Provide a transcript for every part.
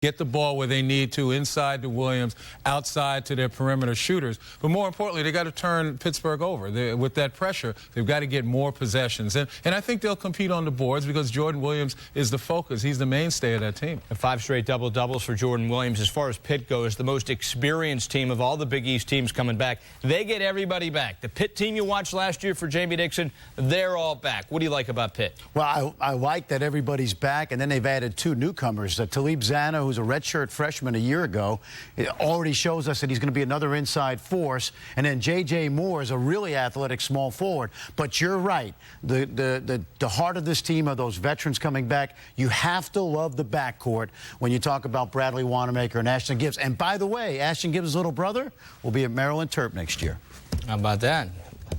get the ball where they need to, inside to Williams, outside to their perimeter shooters. But more importantly, they got to turn Pittsburgh over. With that pressure, they've got to get more possessions. And I think they'll compete on the boards because Jordan Williams is the focus. He's the mainstay of that team. 5 straight double-doubles for Jordan Williams. As far as Pitt goes, the most experienced team of all the Big East teams coming back. They get everybody back. The Pitt team you watched last year for Jamie Dixon, they're all back. What do you like about Pitt? Well, I like that everybody's back, and then they've added 2 newcomers. Talib Zanna, who's a redshirt freshman a year ago, it already shows us that he's going to be another inside force. And then J.J. Moore is a really athletic small forward. But you're right. The heart of this team are those veterans coming back. You have to love the backcourt when you talk about Bradley Wanamaker and Ashton Gibbs. And by the way, Ashton Gibbs' little brother will be at Maryland Terp next year. How about that?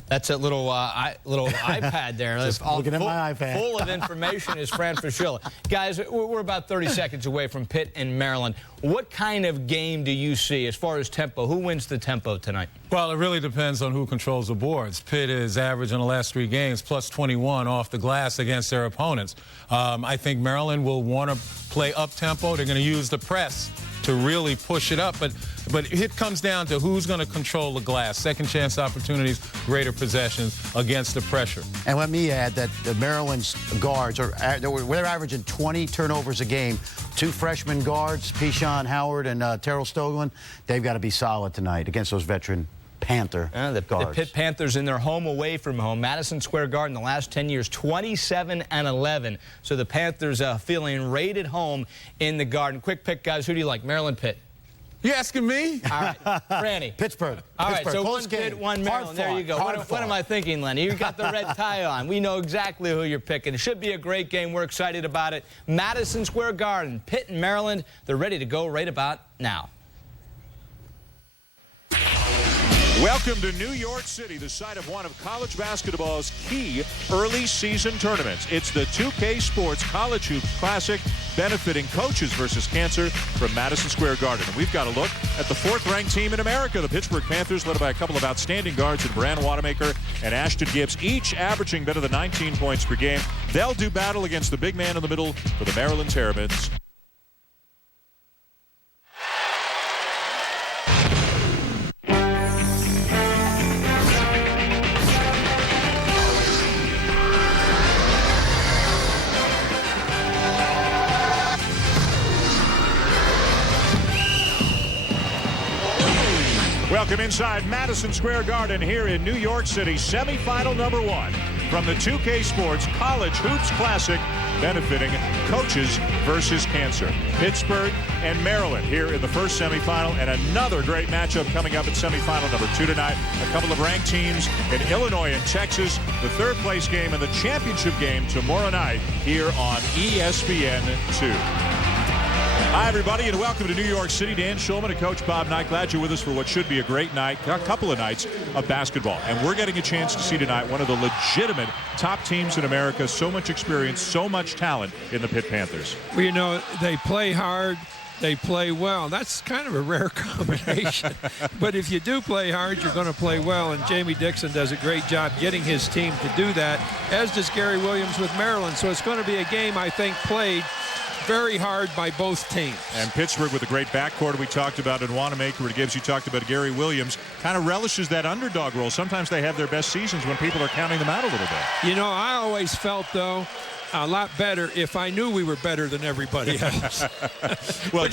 That's a little iPad there. Just looking at my iPad. Full of information is Fran Fraschilla. Guys, we're about 30 seconds away from Pitt and Maryland. What kind of game do you see as far as tempo? Who wins the tempo tonight? Well, it really depends on who controls the boards. Pitt is average in the last 3 games, plus 21 off the glass against their opponents. I think Maryland will want to play up-tempo. They're going to use the press to really push it up. But it comes down to who's going to control the glass. Second chance opportunities, greater possessions against the pressure. And let me add that the Maryland's guards they're averaging 20 turnovers a game. 2 freshman guards, Pishon Howard and Terrell Stoglin, they've got to be solid tonight against those veteran Panther the guards. Pitt Panthers in their home away from home. Madison Square Garden the last 10 years, 27-11. So the Panthers feeling right at home in the Garden. Quick pick, guys. Who do you like, Maryland, Pitt? You asking me? All right, Franny. Pittsburgh. All right, so close 1 game. Pitt, 1 Maryland. There you go. What am I thinking, Lenny? You got the red tie on. We know exactly who you're picking. It should be a great game. We're excited about it. Madison Square Garden, Pitt and Maryland, they're ready to go right about now. Welcome to New York City, the site of one of college basketball's key early season tournaments. It's the 2K Sports College Hoops Classic, benefiting Coaches versus Cancer from Madison Square Garden. And we've got a look at the 4th-ranked team in America, the Pittsburgh Panthers, led by a couple of outstanding guards in Brad Wanamaker and Ashton Gibbs, each averaging better than 19 points per game. They'll do battle against the big man in the middle for the Maryland Terrapins. Welcome inside Madison Square Garden here in New York City, semifinal number 1 from the 2K Sports College Hoops Classic, benefiting Coaches versus Cancer. Pittsburgh and Maryland here in the first semifinal, and another great matchup coming up at semifinal number 2 tonight. A couple of ranked teams in Illinois and Texas, the 3rd place game and the championship game tomorrow night here on ESPN2. Hi, everybody, and welcome to New York City. Dan Schulman and Coach Bob Knight. Glad you're with us for what should be a great night, a couple of nights of basketball. And we're getting a chance to see tonight one of the legitimate top teams in America. So much experience, so much talent in the Pitt Panthers. Well, you know, they play hard. They play well. That's kind of a rare combination. But if you do play hard, you're going to play well. And Jamie Dixon does a great job getting his team to do that, as does Gary Williams with Maryland. So it's going to be a game, I think, played very hard by both teams. And Pittsburgh with a great backcourt we talked about in Wanamaker and Gibbs. You talked about Gary Williams. Kind of relishes that underdog role. Sometimes they have their best seasons when people are counting them out a little bit. You know, I always felt, though, a lot better if I knew we were better than everybody else. Well,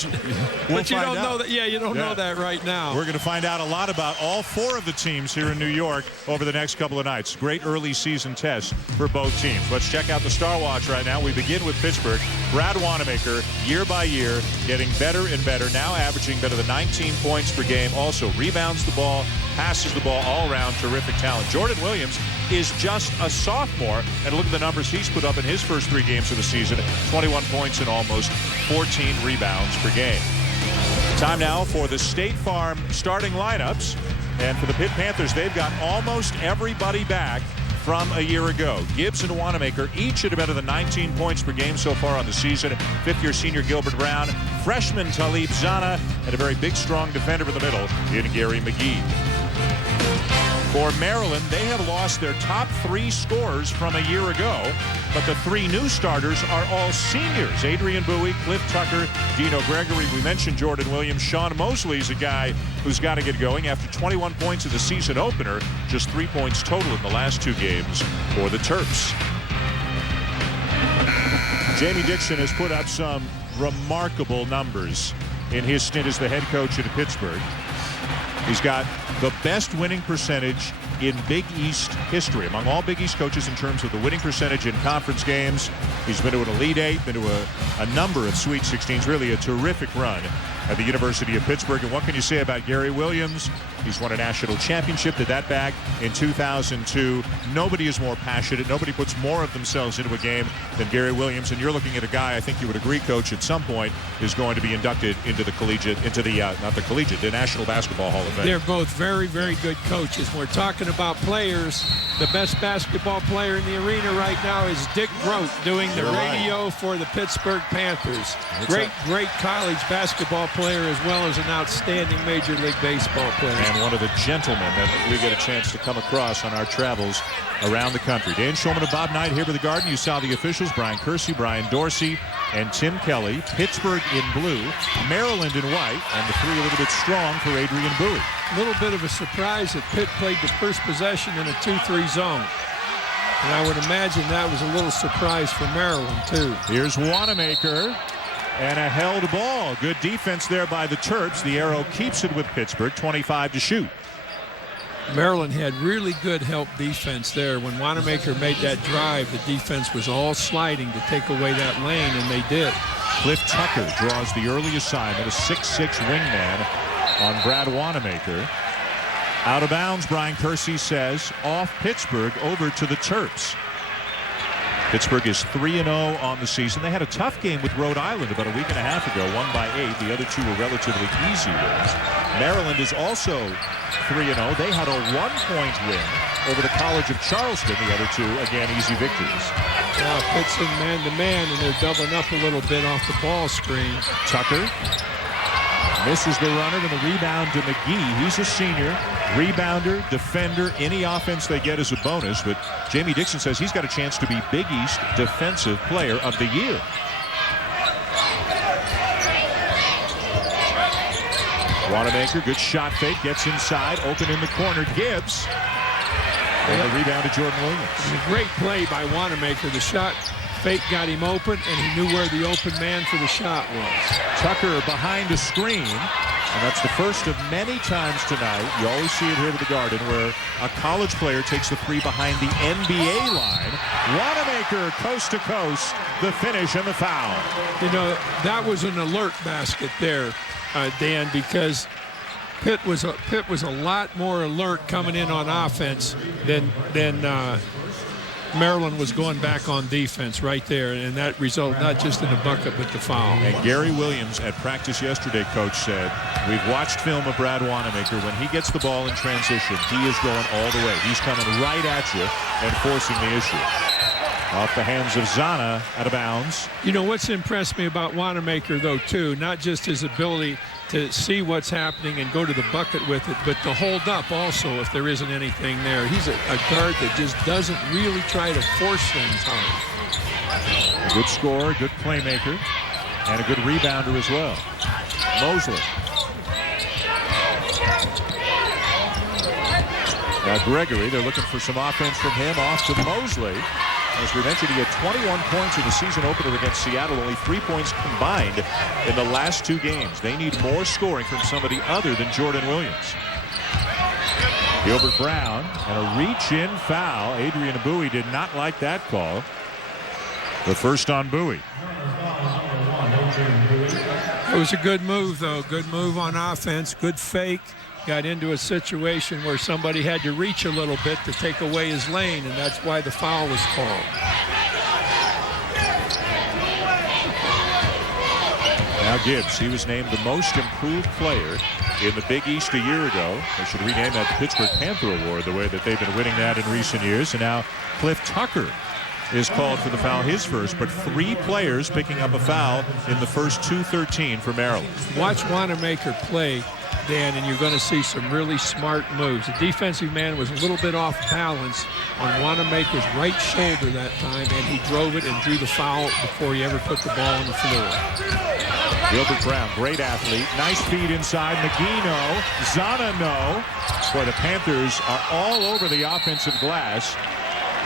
but you don't know that. Yeah, you don't know that right now. We're going to find out a lot about all 4 of the teams here in New York over the next couple of nights. Great early season test for both teams. Let's check out the Star Watch right now. We begin with Pittsburgh. Brad Wanamaker, year by year, getting better and better. Now averaging better than 19 points per game. Also rebounds the ball, passes the ball all around. Terrific talent. Jordan Williams is just a sophomore, and look at the numbers he's put up in his first 3 games of the season. 21 points and almost 14 rebounds per game. Time now for the State Farm starting lineups. And for the Pitt Panthers, they've got almost everybody back from a year ago. Gibbs and Wanamaker each at better than 19 points per game so far on the season. 5th-year senior Gilbert Brown, freshman Talib Zanna, and a very big, strong defender in the middle in Gary McGee. For Maryland, they have lost their top 3 scorers from a year ago, but the 3 new starters are all seniors. Adrian Bowie, Cliff Tucker, Dino Gregory. We mentioned Jordan Williams. Sean Mosley's a guy who's got to get going after 21 points in the season opener, just 3 points total in the last 2 games for the Terps. Jamie Dixon has put up some remarkable numbers in his stint as the head coach in Pittsburgh. He's got the best winning percentage in Big East history among all Big East coaches in terms of the winning percentage in conference games. He's been to an Elite Eight, been to a number of Sweet 16s. Really a terrific run at the University of Pittsburgh. And what can you say about Gary Williams? He's won a national championship, did that back in 2002. Nobody is more passionate. Nobody puts more of themselves into a game than Gary Williams. And you're looking at a guy, I think you would agree, Coach, at some point is going to be inducted into the the National Basketball Hall of Fame. They're both very, very good coaches. We're talking about players. The best basketball player in the arena right now is Dick Grote doing the radio for the Pittsburgh Panthers. Great college basketball player as well as an outstanding Major League Baseball player. And one of the gentlemen that we get a chance to come across on our travels around the country. Dan Shulman and Bob Knight here at the Garden. You saw the officials, Brian Kersey, Brian Dorsey, and Tim Kelly. Pittsburgh in blue, Maryland in white, and the 3 a little bit strong for Adrian Bowie. A little bit of a surprise that Pitt played the first possession in a 2-3 zone. And I would imagine that was a little surprise for Maryland, too. Here's Wanamaker. And a held ball. Good defense there by the Terps. The arrow keeps it with Pittsburgh, 25 to shoot. Maryland had really good help defense there. When Wanamaker made that drive, the defense was all sliding to take away that lane, and they did. Cliff Tucker draws the early assignment, a 6'6" wingman on Brad Wanamaker. Out of bounds, Brian Kersey says, off Pittsburgh over to the Terps. Pittsburgh is 3-0 on the season. They had a tough game with Rhode Island about a week and a half ago, won by 8. The other 2 were relatively easy wins. Maryland is also 3-0. They had a 1-point win over the College of Charleston. The other 2, again, easy victories. Now Pitt's in man-to-man, and they're doubling up a little bit off the ball screen. Tucker misses the runner, and the rebound to McGee. He's a senior. Rebounder, defender, any offense they get is a bonus, but Jamie Dixon says he's got a chance to be Big East Defensive Player of the Year. Wanamaker, good shot fake, gets inside, open in the corner, Gibbs. And the rebound to Jordan Williams. It was a great play by Wanamaker. The shot fake got him open, and he knew where the open man for the shot was. Tucker behind a screen. And that's the first of many times tonight. You always see it here at the Garden where a college player takes the 3 behind the NBA line. Wanamaker coast to coast, the finish and the foul. You know, that was an alert basket there, Dan, because Pitt was a lot more alert coming in on offense than Maryland was going back on defense right there, and that resulted not just in a bucket but the foul. And Gary Williams at practice yesterday, Coach, said, we've watched film of Brad Wanamaker. When he gets the ball in transition, he is going all the way. He's coming right at you and forcing the issue. Off the hands of Zana, out of bounds. You know, what's impressed me about Wanamaker, though, too, not just his ability to see what's happening and go to the bucket with it, but to hold up also if there isn't anything there. He's a guard that just doesn't really try to force things hard. A good scorer, good playmaker, and a good rebounder as well. Mosley. Now Gregory, they're looking for some offense from him, off to Mosley. As we mentioned, he had 21 points in the season opener against Seattle, only 3 points combined in the last 2 games. They need more scoring from somebody other than Jordan Williams. Gilbert Brown and a reach-in foul. Adrian Bowie did not like that call. The first on Bowie. It was a good move, though. Good move on offense. Good fake. Got into a situation where somebody had to reach a little bit to take away his lane, and that's why the foul was called. Now Gibbs, he was named the most improved player in the Big East a year ago. They should rename that the Pittsburgh Panther Award, the way that they've been winning that in recent years. And now Cliff Tucker is called for the foul, his first, but 3 players picking up a foul in the first 2:13 for Maryland. Watch Wanamaker play. Dan, and you're going to see some really smart moves. The defensive man was a little bit off balance on Wanamaker's right shoulder that time, and he drove it and drew the foul before he ever put the ball on the floor. Gilbert Brown, great athlete. Nice feed inside. McGee, no. Zana, no. Boy, the Panthers are all over the offensive glass.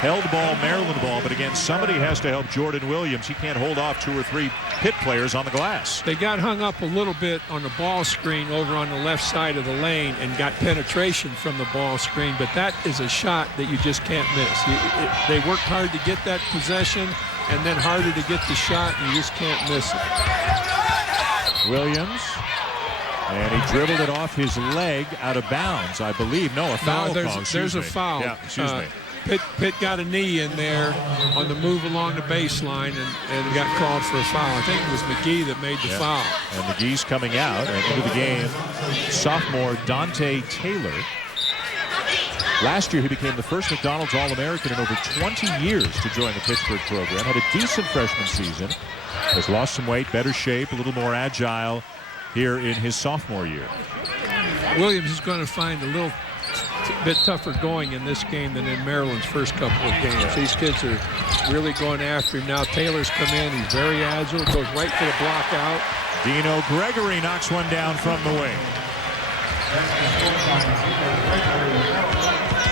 Held ball, Maryland ball, but again, somebody has to help Jordan Williams. He can't hold off 2 or 3 Pitt players on the glass. They got hung up a little bit on the ball screen over on the left side of the lane and got penetration from the ball screen, but that is a shot that you just can't miss. They worked hard to get that possession and then harder to get the shot, and you just can't miss it. Williams, and he dribbled it off his leg out of bounds, I believe. No, a foul call. There's a foul. Yeah, excuse me. Pitt got a knee in there on the move along the baseline and got called for a foul. I think it was McGee that made the foul. And McGee's coming out, and into the game, sophomore Dante Taylor. Last year, he became the first McDonald's All-American in over 20 years to join the Pittsburgh program. Had a decent freshman season. Has lost some weight, better shape, a little more agile here in his sophomore year. Williams is going to find a little bit tougher going in this game than in Maryland's first couple of games. These kids are really going after him now. Taylor's come in. He's very agile. Goes right for the block out. Dino Gregory knocks one down from the wing.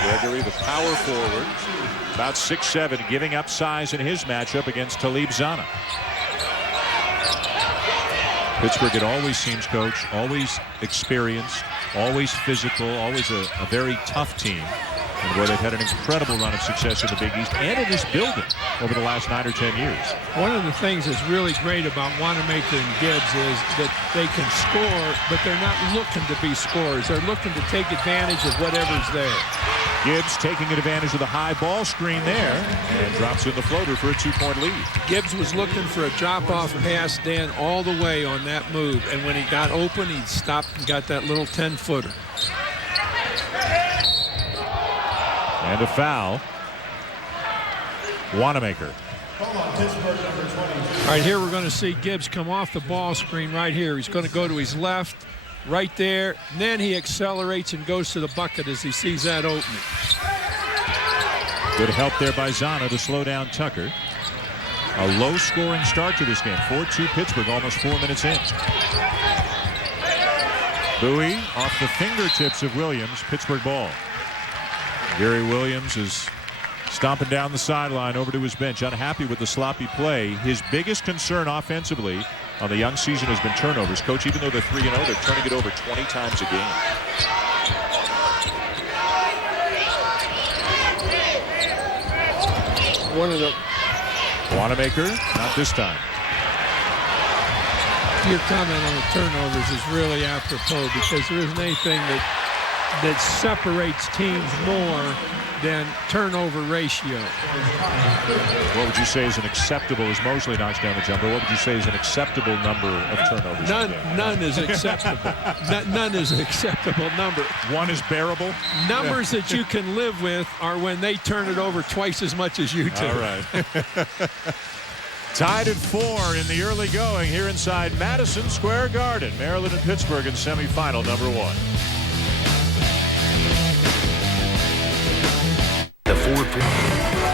Gregory, the power forward, about 6'7", giving up size in his matchup against Talib Zana. Pittsburgh, it always seems, Coach, always experienced, always physical, always a very tough team. And where they've had an incredible run of success in the Big East and in this building over the last 9 or 10 years. One of the things that's really great about Wanamaker and Gibbs is that they can score, but they're not looking to be scorers. They're looking to take advantage of whatever's there. Gibbs taking advantage of the high ball screen there and drops in the floater for a 2-point lead. Gibbs was looking for a drop-off pass, Dan, all the way on that move. And when he got open, he stopped and got that little 10-footer. And a foul. Wanamaker. All right, here we're going to see Gibbs come off the ball screen right here. He's going to go to his left, right there. And then he accelerates and goes to the bucket as he sees that opening. Good help there by Zana to slow down Tucker. A low-scoring start to this game. 4-2 Pittsburgh, almost 4 minutes in. Bowie off the fingertips of Williams. Pittsburgh ball. Gary Williams is stomping down the sideline over to his bench, unhappy with the sloppy play. His biggest concern offensively on the young season has been turnovers. Coach, even though they're 3-0, they're turning it over 20 times a game. One of the Wanamaker, not this time. Your comment on the turnovers is really apropos because there isn't anything that separates teams more than turnover ratio. What would you say is an acceptable, as Mosley knocks down the jumper, what would you say is an acceptable number of turnovers? None is acceptable. None is an acceptable number. One is bearable? Numbers that you can live with are when they turn it over twice as much as you do. All right. Tied at 4 in the early going here inside Madison Square Garden. Maryland and Pittsburgh in semifinal number 1.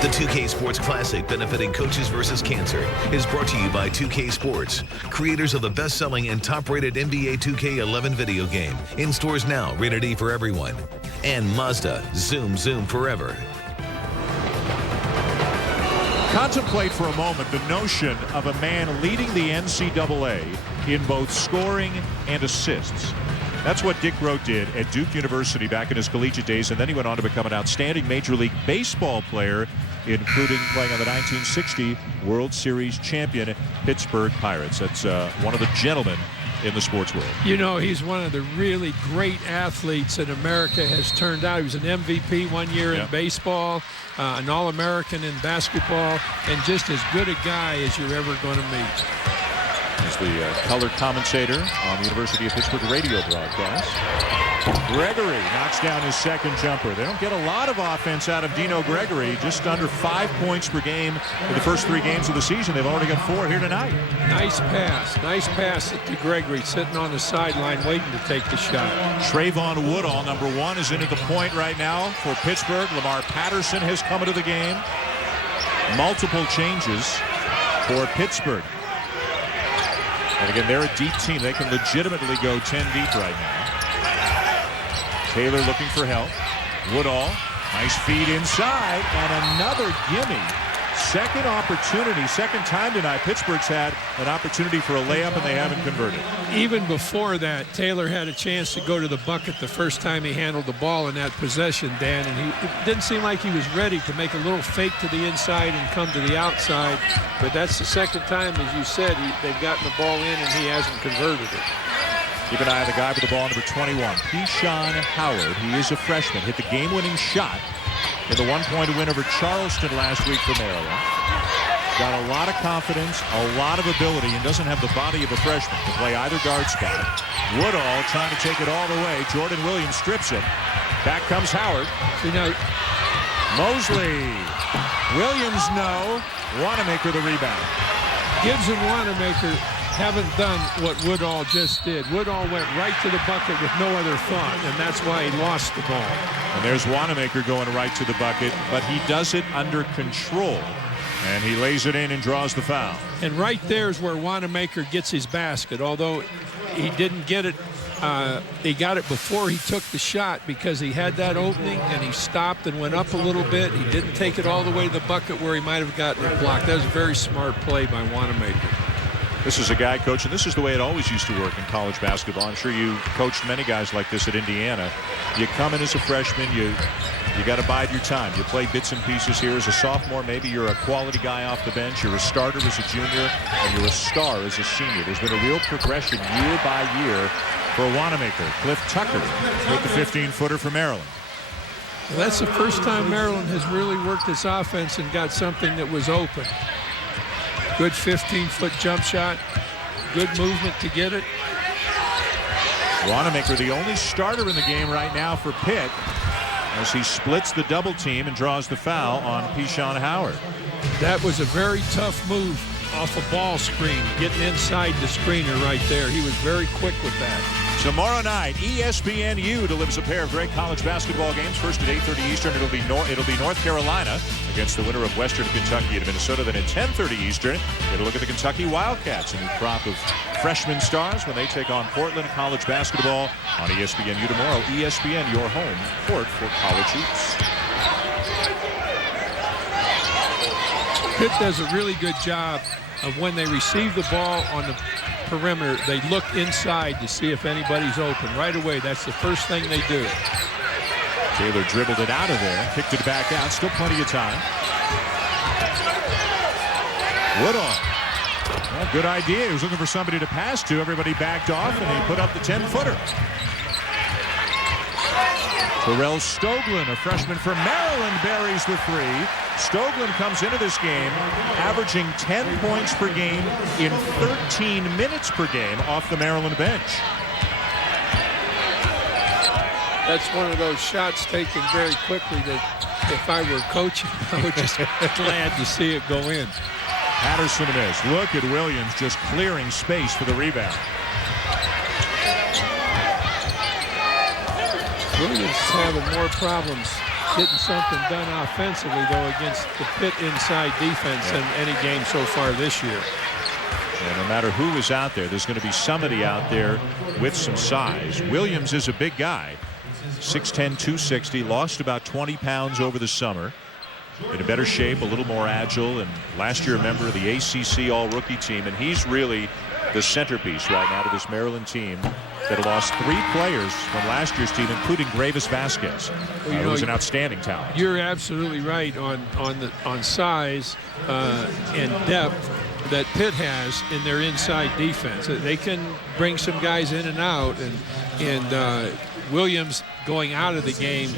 The 2K Sports Classic benefiting Coaches vs. Cancer is brought to you by 2K Sports, creators of the best-selling and top-rated NBA 2K11 video game. In stores now, rated E for everyone. And Mazda, Zoom Forever. Contemplate for a moment the notion of a man leading the NCAA in both scoring and assists. That's what Dick Grote did at Duke University back in his collegiate days, and then he went on to become an outstanding Major League Baseball player, including playing on the 1960 World Series champion Pittsburgh Pirates. That's one of the gentlemen in the sports world. You know, he's one of the really great athletes that America has turned out. He was an MVP one year in baseball, an All-American in basketball, and just as good a guy as you're ever going to meet. He's the color commentator on the University of Pittsburgh radio broadcast. Gregory knocks down his second jumper. They don't get a lot of offense out of Dino Gregory, just under 5 points per game in the first 3 games of the season. They've already got 4 here tonight. Nice pass to Gregory, sitting on the sideline waiting to take the shot. Trayvon Woodall, number 1, is in at the point right now for Pittsburgh. Lamar Patterson has come into the game. Multiple changes for Pittsburgh. And again, they're a deep team. They can legitimately go 10 deep right now. Taylor looking for help. Woodall, nice feed inside, and another gimme. Second opportunity, second time tonight. Pittsburgh's had an opportunity for a layup, and they haven't converted. Even before that, Taylor had a chance to go to the bucket the first time he handled the ball in that possession, Dan, and it didn't seem like he was ready to make a little fake to the inside and come to the outside. But that's the second time, as you said, they've gotten the ball in, and he hasn't converted it. Keep an eye on the guy with the ball, number 21, Keyshawn Howard. He is a freshman. Hit the game-winning shot in the 1-point win over Charleston last week for Maryland. Got a lot of confidence, a lot of ability, and doesn't have the body of a freshman to play either guard spot. Woodall trying to take it all the way. Jordan Williams strips it. Back comes Howard. Mosley. Williams, no. Wanamaker the rebound. Gibbs and Wanamaker haven't done what Woodall just did. Woodall went right to the bucket with no other thought, and that's why he lost the ball. And there's Wanamaker going right to the bucket, but he does it under control. And he lays it in and draws the foul. And right there is where Wanamaker gets his basket, although he didn't get it. He got it before he took the shot because he had that opening and he stopped and went up a little bit. He didn't take it all the way to the bucket where he might have gotten it blocked. That was a very smart play by Wanamaker. This is a guy, Coach, and this is the way it always used to work in college basketball. I'm sure you coached many guys like this at Indiana. You come in as a freshman, you got to bide your time. You play bits and pieces here as a sophomore. Maybe you're a quality guy off the bench. You're a starter as a junior, and you're a star as a senior. There's been a real progression year by year for Wanamaker. Cliff Tucker hit the 15-footer for Maryland. Well, that's the first time Maryland has really worked its offense and got something that was open. Good 15-foot jump shot. Good movement to get it. Wanamaker, the only starter in the game right now for Pitt, as he splits the double team and draws the foul on Keyshawn Howard. That was a very tough move off a ball screen, getting inside the screener right there. He was very quick with that. Tomorrow night, ESPNU delivers a pair of great college basketball games. First at 8:30 Eastern, it'll be North Carolina against the winner of Western Kentucky and Minnesota. Then at 10:30 Eastern, get a look at the Kentucky Wildcats, a new crop of freshman stars when they take on Portland college basketball on ESPNU tomorrow. ESPN, your home court for college hoops. Pitt does a really good job of when they receive the ball on the perimeter, they look inside to see if anybody's open. Right away, that's the first thing they do. Taylor dribbled it out of there, kicked it back out, still plenty of time. Woodall. Well, good idea. He was looking for somebody to pass to. Everybody backed off, and he put up the 10-footer. Terrell Stoglin, a freshman from Maryland, buries the three. Stoglin comes into this game averaging 10 points per game in 13 minutes per game off the Maryland bench. That's one of those shots taken very quickly that if I were coaching, I would just be glad to see it go in. Patterson missed. Look at Williams just clearing space for the rebound. Williams is having more problems getting something done offensively, though, against the Pitt inside defense than any game so far this year. And no matter who is out there, there's going to be somebody out there with some size. Williams is a big guy. 6'10", 260, lost about 20 pounds over the summer. In a better shape, a little more agile, and last year a member of the ACC All-Rookie team, and he's really the centerpiece right now to this Maryland team that lost 3 players from last year's team, including Gravis Vasquez, who was an outstanding talent. You're absolutely right on size and depth that Pitt has in their inside defense. They can bring some guys in and out, and Williams going out of the game,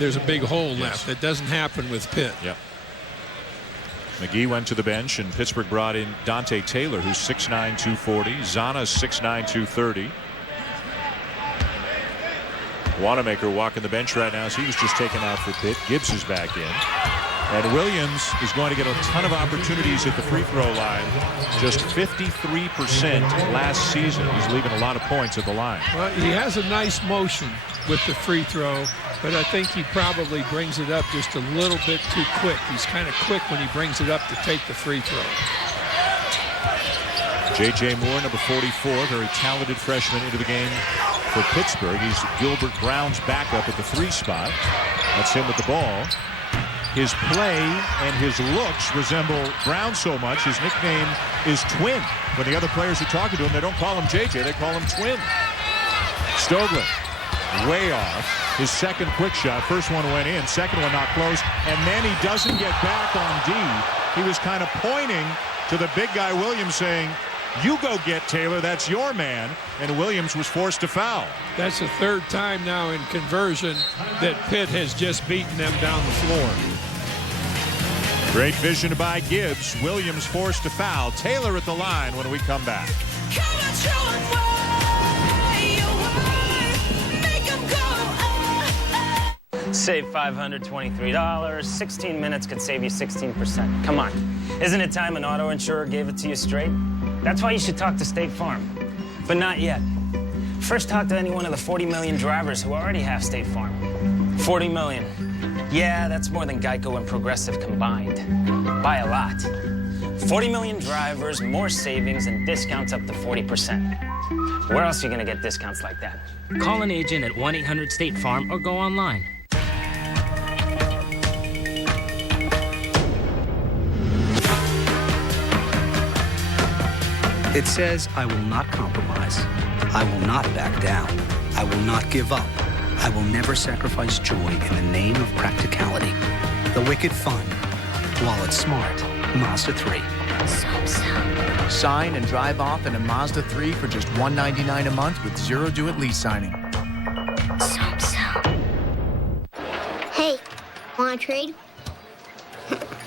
there's a big hole left. That doesn't happen with Pitt. Yep. McGee went to the bench, and Pittsburgh brought in Dante Taylor, who's 6'9", 240. Zana's 6'9", 230. Wanamaker walking the bench right now as he was just taken out for Pitt. Gibbs is back in. And Williams is going to get a ton of opportunities at the free throw line. Just 53% last season. He's leaving a lot of points at the line. Well, he has a nice motion with the free throw, but I think he probably brings it up just a little bit too quick. He's kind of quick when he brings it up to take the free throw. J.J. Moore, number 44, very talented freshman into the game for Pittsburgh. He's Gilbert Brown's backup at the 3 spot. That's him with the ball. His play and his looks resemble Brown so much, his nickname is Twin. When the other players are talking to him, they don't call him JJ, they call him Twin. Stogler, way off. His second quick shot. First one went in, second one not close, and then he doesn't get back on D. He was kind of pointing to the big guy Williams, saying, "You go get Taylor, that's your man," and Williams was forced to foul. That's the third time now in conversion that Pitt has just beaten them down the floor. Great vision by Gibbs. Williams forced to foul. Taylor at the line when we come back. Save $523. 16 minutes could save you 16%. Come on. Isn't it time an auto insurer gave it to you straight? That's why you should talk to State Farm. But not yet. First, talk to any one of the 40 million drivers who already have State Farm. 40 million. Yeah, that's more than Geico and Progressive combined. By a lot. 40 million drivers, more savings, and discounts up to 40%. Where else are you going to get discounts like that? Call an agent at 1-800-STATE-FARM or go online. It says, I will not compromise. I will not back down. I will not give up. I will never sacrifice joy in the name of practicality. The wicked fun, while it's smart. Mazda 3. Sign and drive off in a Mazda 3 for just $199 a month with zero due-at-lease signing. Hey, wanna trade?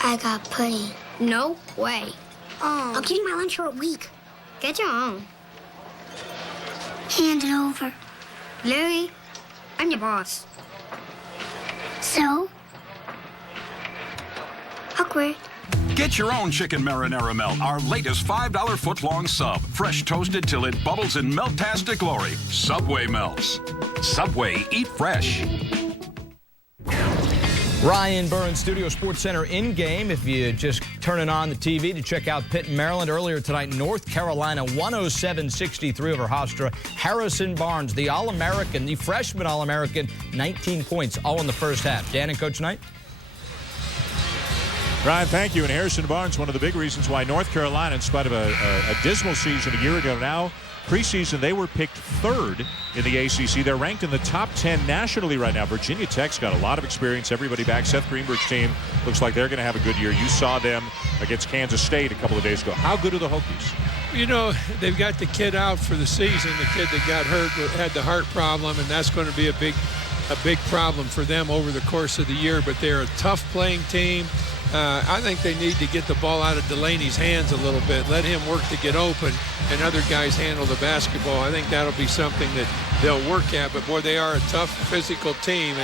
I got pudding. No way. I'll give you my lunch for a week. Get your own. Hand it over. Louie, I'm your boss. So? Awkward. Get your own chicken marinara melt, our latest $5 foot-long sub. Fresh toasted till it bubbles in melt-tastic glory. Subway melts. Subway, eat fresh. Ryan Burns, Studio Sports Center in game. If you just turning on the TV to check out Pitt and Maryland earlier tonight, North Carolina 107-63 over Hofstra. Harrison Barnes, the All-American, the freshman All-American, 19 points, all in the first half. Dan and Coach Knight. Ryan, thank you. And Harrison Barnes, one of the big reasons why North Carolina, in spite of a dismal season a year ago now, preseason, they were picked 3rd in the ACC. They're ranked in the top 10 nationally right now. Virginia Tech's got a lot of experience. Everybody back. Seth Greenberg's team looks like they're going to have a good year. You saw them against Kansas State a couple of days ago. How good are the Hokies? You know, they've got the kid out for the season. The kid that got hurt had the heart problem, and that's going to be a big problem for them over the course of the year. But they're a tough playing team. I think they need to get the ball out of Delaney's hands a little bit. Let him work to get open, and other guys handle the basketball. I think that'll be something that they'll work at. But, boy, they are a tough physical team,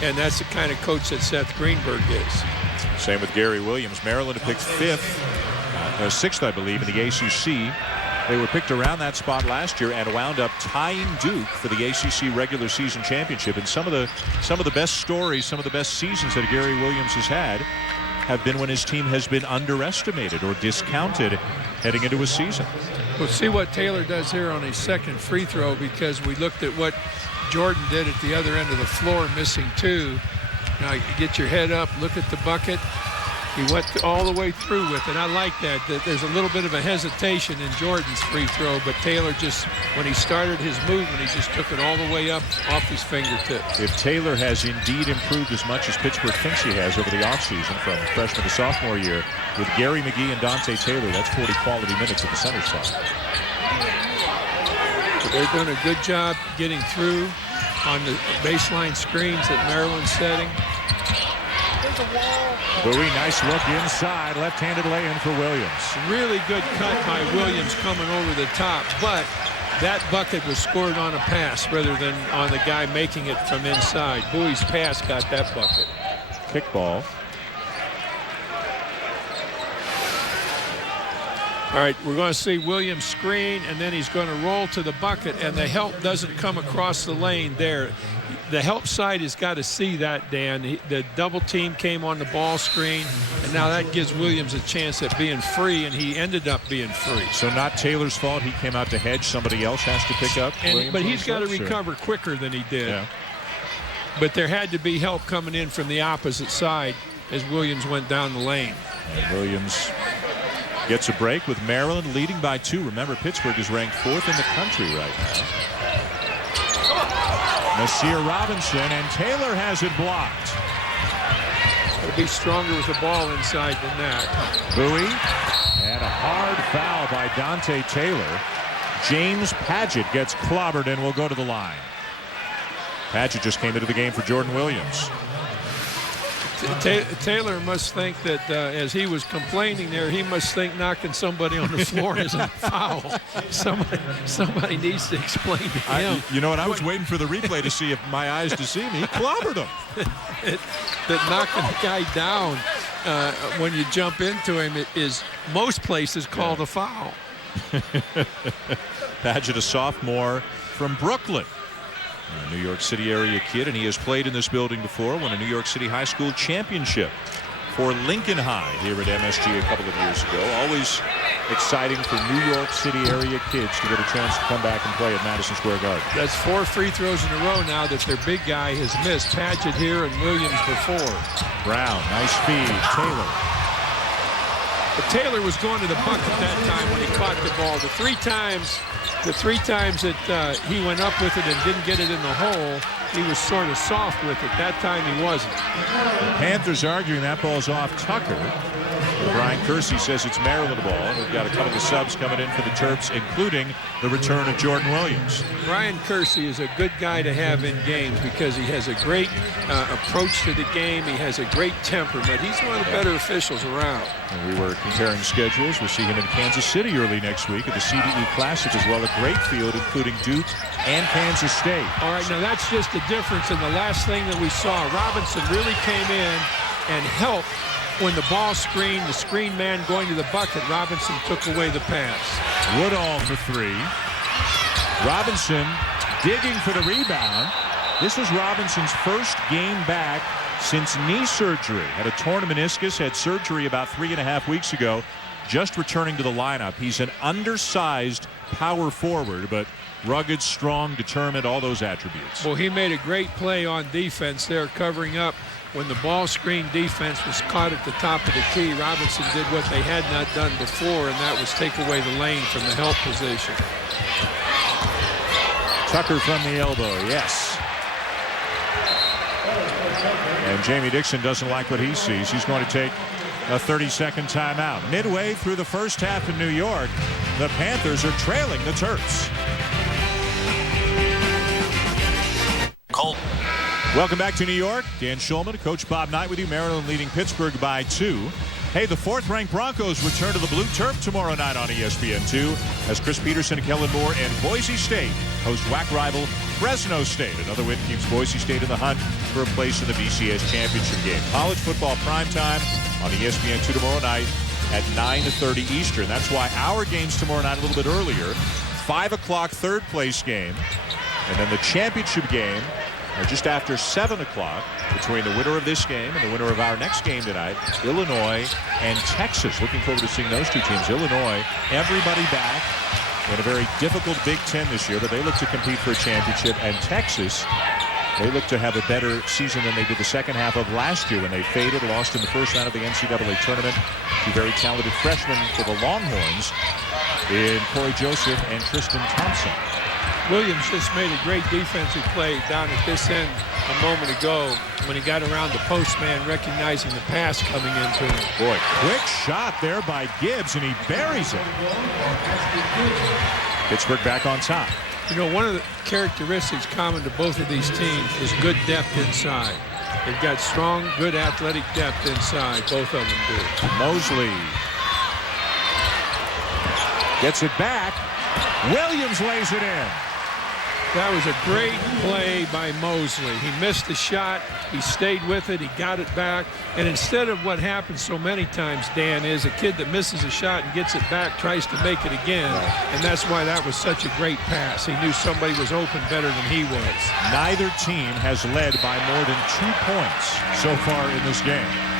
and that's the kind of coach that Seth Greenberg is. Same with Gary Williams. Maryland picked 6th, I believe, in the ACC. They were picked around that spot last year and wound up tying Duke for the ACC regular season championship. And some of the best stories, some of the best seasons that Gary Williams has had have been when his team has been underestimated or discounted heading into a season. We'll see what Taylor does here on his second free throw, because we looked at what Jordan did at the other end of the floor, missing 2. Now you get your head up, look at the bucket. He went all the way through with it. I like that there's a little bit of a hesitation in Jordan's free throw, but Taylor just, when he started his movement, he just took it all the way up off his fingertips. If Taylor has indeed improved as much as Pittsburgh thinks he has over the offseason from freshman to sophomore year, with Gary McGee and Dante Taylor, that's 40 quality minutes at the center spot. So they're doing a good job getting through on the baseline screens that Maryland's setting. the wall. Bowie, nice look inside. Left-handed lay-in for Williams. Really good cut by Williams coming over the top, but that bucket was scored on a pass rather than on the guy making it from inside. Bowie's pass got that bucket. Kickball. All right, we're going to see Williams screen, and then he's going to roll to the bucket, and the help doesn't come across the lane there. The help side has got to see that, Dan. The double team came on the ball screen, and now that gives Williams a chance at being free, and he ended up being free. So not Taylor's fault. He came out to hedge. Somebody else has to pick up. But he's got to recover quicker than he did. Yeah. But there had to be help coming in from the opposite side as Williams went down the lane. And Williams gets a break with Maryland leading by 2. Remember, Pittsburgh is ranked 4th in the country right now. Nasir Robinson, and Taylor has it blocked. Got to be stronger with the ball inside than that. Bowie, and a hard foul by Dante Taylor. James Padgett gets clobbered and will go to the line. Padgett just came into the game for Jordan Williams. Taylor must think that as he was complaining there, he must think knocking somebody on the floor is a foul. Somebody needs to explain to him. You know what? I was waiting for the replay to see if my eyes deceive me. He clobbered him. That knocking the guy down when you jump into him is most places called a foul. Padgett, a sophomore from Brooklyn. A New York City area kid, and he has played in this building before. Won a New York City high school championship for Lincoln High here at MSG a couple of years ago. Always exciting for New York City area kids to get a chance to come back and play at Madison Square Garden. That's 4 free throws in a row now that their big guy has missed. Padgett here and Williams before. Brown, nice feed. Taylor. But Taylor was going to the bucket that time when he caught the ball. The three times that he went up with it and didn't get it in the hole, he was sort of soft with it. That time he wasn't. The Panthers arguing that ball's off Tucker. Brian Kersey says it's Maryland ball. We've got a couple of subs coming in for the Terps, including the return of Jordan Williams. Brian Kersey is a good guy to have in games because he has a great approach to the game. He has a great temperament. He's one of the better officials around. And we were comparing schedules. We'll see him in Kansas City early next week at the CDE Classic as well. A great field, including Duke and Kansas State. All right, now that's just the difference in the last thing that we saw. Robinson really came in and helped when the ball screened, the screen man going to the bucket. Robinson took away the pass. Woodall for 3. Robinson digging for the rebound. This was Robinson's first game back since knee surgery. Had a torn meniscus, had surgery about 3.5 weeks ago. Just returning to the lineup. He's an undersized power forward, but rugged, strong, determined, all those attributes. Well, he made a great play on defense there, covering up when the ball screen defense was caught at the top of the key. Robinson did what they had not done before, and that was take away the lane from the help position. Tucker from the elbow, yes. And Jamie Dixon doesn't like what he sees. He's going to take a 30-second timeout. Midway through the first half in New York, the Panthers are trailing the Terps. Colt. Welcome back to New York. Dan Schulman, Coach Bob Knight with you. Maryland leading Pittsburgh by 2. Hey, the 4th-ranked Broncos return to the Blue Turf tomorrow night on ESPN2 as Chris Peterson, Kellen Moore, and Boise State host WAC rival Fresno State. Another win keeps Boise State in the hunt for a place in the BCS championship game. College football primetime on ESPN2 tomorrow night at 9:30 Eastern. That's why our game's tomorrow night a little bit earlier. 5 o'clock third-place game. And then the championship game just after 7 o'clock between the winner of this game and the winner of our next game tonight, Illinois and Texas. Looking forward to seeing those two teams. Illinois, everybody back in a very difficult Big Ten this year, but they look to compete for a championship. And Texas, they look to have a better season than they did the second half of last year when they faded, lost in the first round of the NCAA tournament. Two very talented freshmen for the Longhorns in Corey Joseph and Tristan Thompson. Williams just made a great defensive play down at this end a moment ago when he got around the postman, recognizing the pass coming into him. Boy, quick shot there by Gibbs, and he buries it. Pittsburgh back on top. You know, one of the characteristics common to both of these teams is good depth inside. They've got strong, good athletic depth inside. Both of them do. Mosley gets it back. Williams lays it in. That was a great play by Mosley. He missed the shot. He stayed with it. He got it back. And instead of what happens so many times, Dan, is a kid that misses a shot and gets it back, tries to make it again. And that's why that was such a great pass. He knew somebody was open better than he was. Neither team has led by more than 2 points so far in this game.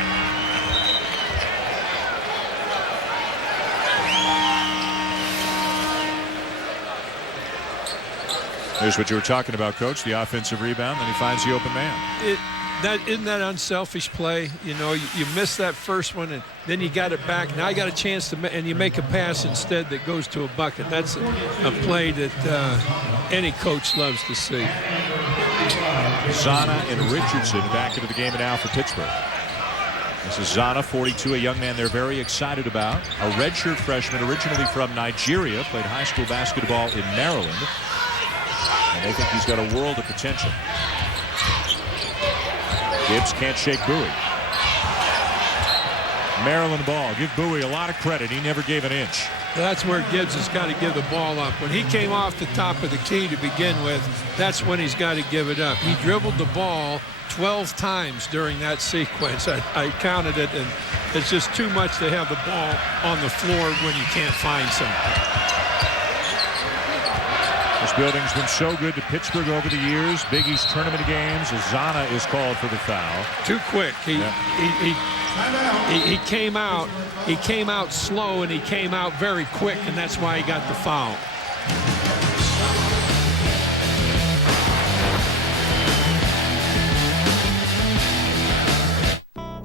Here's what you were talking about, Coach, the offensive rebound, then he finds the open man. Isn't that unselfish play? You know, you miss that first one, and then you got it back. Now you got a chance to, and you make a pass instead that goes to a bucket. That's a play that any coach loves to see. Zana and Richardson back into the game now for Pittsburgh. This is Zana, 42, a young man they're very excited about. A redshirt freshman originally from Nigeria, played high school basketball in Maryland. And they think he's got a world of potential. Gibbs can't shake Bowie. Maryland ball. Give Bowie a lot of credit. He never gave an inch. That's where Gibbs has got to give the ball up. When he came off the top of the key to begin with, that's when he's got to give it up. He dribbled the ball 12 times during that sequence. I counted it, and it's just too much to have the ball on the floor when you can't find something. This building's been so good to Pittsburgh over the years. Big East tournament games. Zana is called for the foul. Too quick. He came out. He came out slow, and he came out very quick, and that's why he got the foul.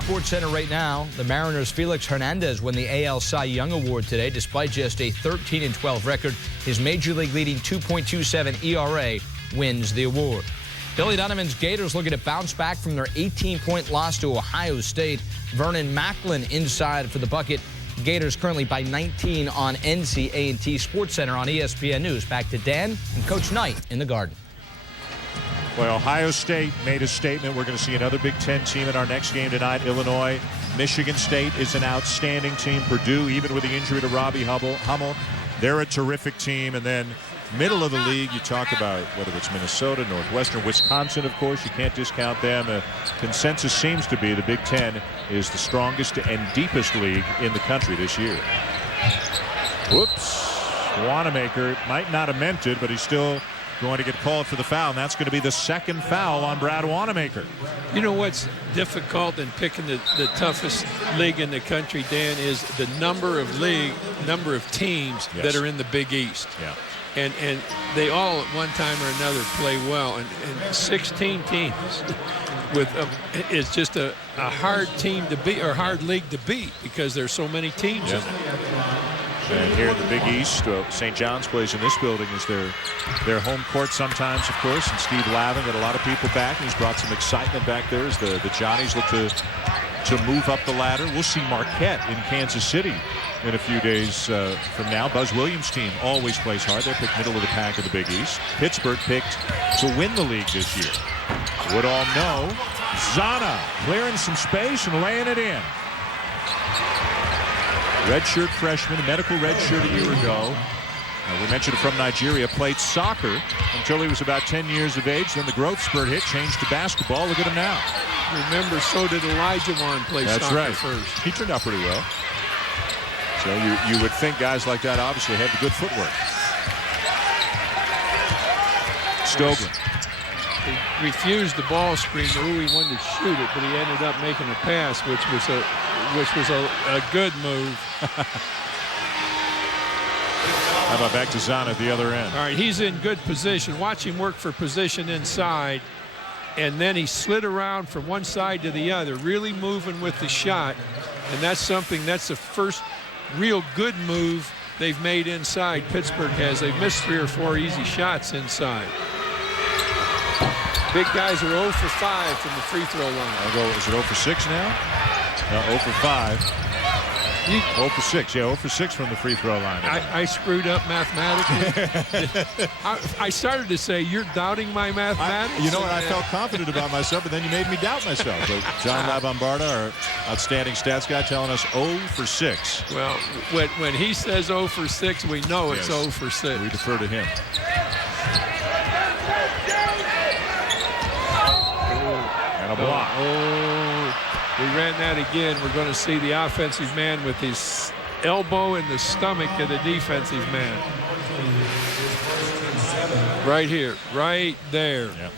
Sports Center right now, the Mariners' Felix Hernandez won the AL Cy Young Award today despite just a 13-12 record. His major league leading 2.27 ERA wins the award. Billy Donovan's Gators looking to bounce back from their 18-point loss to Ohio State. Vernon Macklin inside for the bucket. Gators currently by 19 on NCA&T Sports Center on ESPN News. Back to Dan and Coach Knight in the Garden. Well, Ohio State made a statement. We're going to see another Big Ten team in our next game tonight. Illinois. Michigan State is an outstanding team. Purdue, even with the injury to Robbie Hummel, they're a terrific team. And then middle of the league, you talk about whether it's Minnesota, Northwestern, Wisconsin, of course. You can't discount them. The consensus seems to be the Big Ten is the strongest and deepest league in the country this year. Whoops. Wanamaker might not have meant it, but he's still going to get called for the foul, and that's going to be the second foul on Brad Wanamaker. You know what's difficult in picking the toughest league in the country, Dan, is the number of teams that are in the Big East. Yeah. And they all at one time or another play well, and 16 teams with is just a hard team to beat, or hard league to beat, because there's so many teams in it. And here at the Big East, St. John's plays in this building as their home court sometimes, of course. And Steve Lavin got a lot of people back, and he's brought some excitement back there as the Johnnies look to move up the ladder. We'll see Marquette in Kansas City in a few days from now. Buzz Williams' team always plays hard. They're picked middle of the pack in the Big East. Pittsburgh picked to win the league this year. Woodall, no. Zana clearing some space and laying it in. Redshirt freshman, a medical redshirt a year ago. We mentioned from Nigeria, played soccer until he was about 10 years of age. Then the growth spurt hit, changed to basketball. Look at him now. Remember, so did Elijah Warren play soccer first. He turned out pretty well. So you would think guys like that obviously have the good footwork. Stoglin. He refused the ball screen. He wanted to shoot it, but he ended up making a pass, which was a good move. How about back to Zana at the other end? All right, he's in good position. Watch him work for position inside, and then he slid around from one side to the other, really moving with the shot, and that's the first real good move they've made inside. Pittsburgh has. They've missed 3 or 4 easy shots inside. Big guys are 0 for 5 from the free throw line. Is it 0 for 6 now? No, 0 for 5. 0 for 6. Yeah, 0 for 6 from the free throw line. I screwed up mathematically. I started to say, you're doubting my mathematics? You know what? I felt confident about myself, but then you made me doubt myself. But John Labombarda, our outstanding stats guy, telling us 0 for 6. Well, when he says 0 for 6, we know it's 0 for 6. We defer to him. And a block. We ran that again. We're going to see the offensive man with his elbow in the stomach of the defensive man. Right here. Right there. Yep.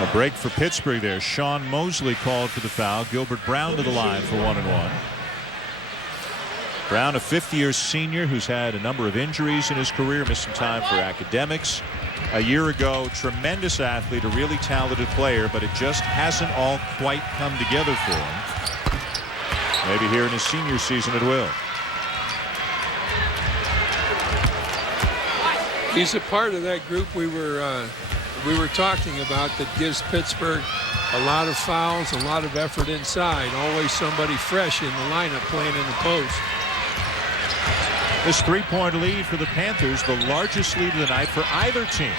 A break for Pittsburgh there. Sean Mosley called for the foul. Gilbert Brown to the line for 1-and-1. Brown, a fifth-year senior who's had a number of injuries in his career, missed some time for academics. A year ago, tremendous athlete, a really talented player, but it just hasn't all quite come together for him. Maybe here in his senior season it will. He's a part of that group we were talking about that gives Pittsburgh a lot of fouls, a lot of effort inside. Always somebody fresh in the lineup playing in the post. This three-point lead for the Panthers, the largest lead of the night for either team.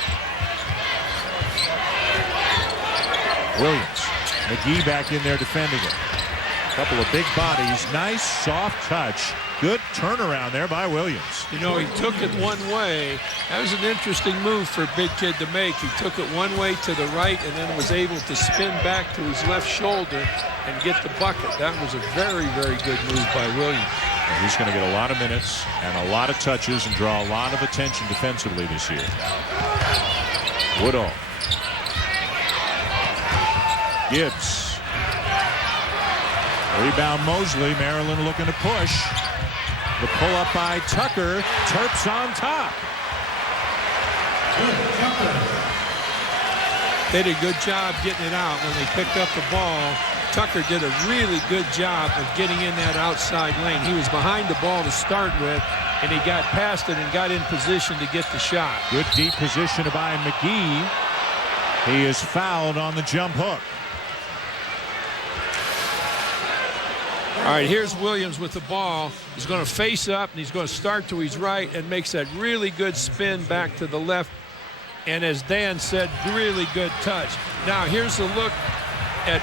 Williams. McGee back in there defending it. A couple of big bodies. Nice soft touch. Good turnaround there by Williams. You know, he took it one way. That was an interesting move for a big kid to make. He took it one way to the right and then was able to spin back to his left shoulder and get the bucket. That was a very, very good move by Williams. And he's going to get a lot of minutes and a lot of touches and draw a lot of attention defensively this year. Woodall. Gibbs. Rebound Mosley. Maryland looking to push. The pull up by Tucker. Terps on top. They did a good job getting it out when they picked up the ball. Tucker did a really good job of getting in that outside lane. He was behind the ball to start with, and he got past it and got in position to get the shot. Good deep position by McGee. He is fouled on the jump hook. All right, here's Williams with the ball. He's going to face up, and he's going to start to his right and makes that really good spin back to the left. And as Dan said, really good touch. Now, here's a look at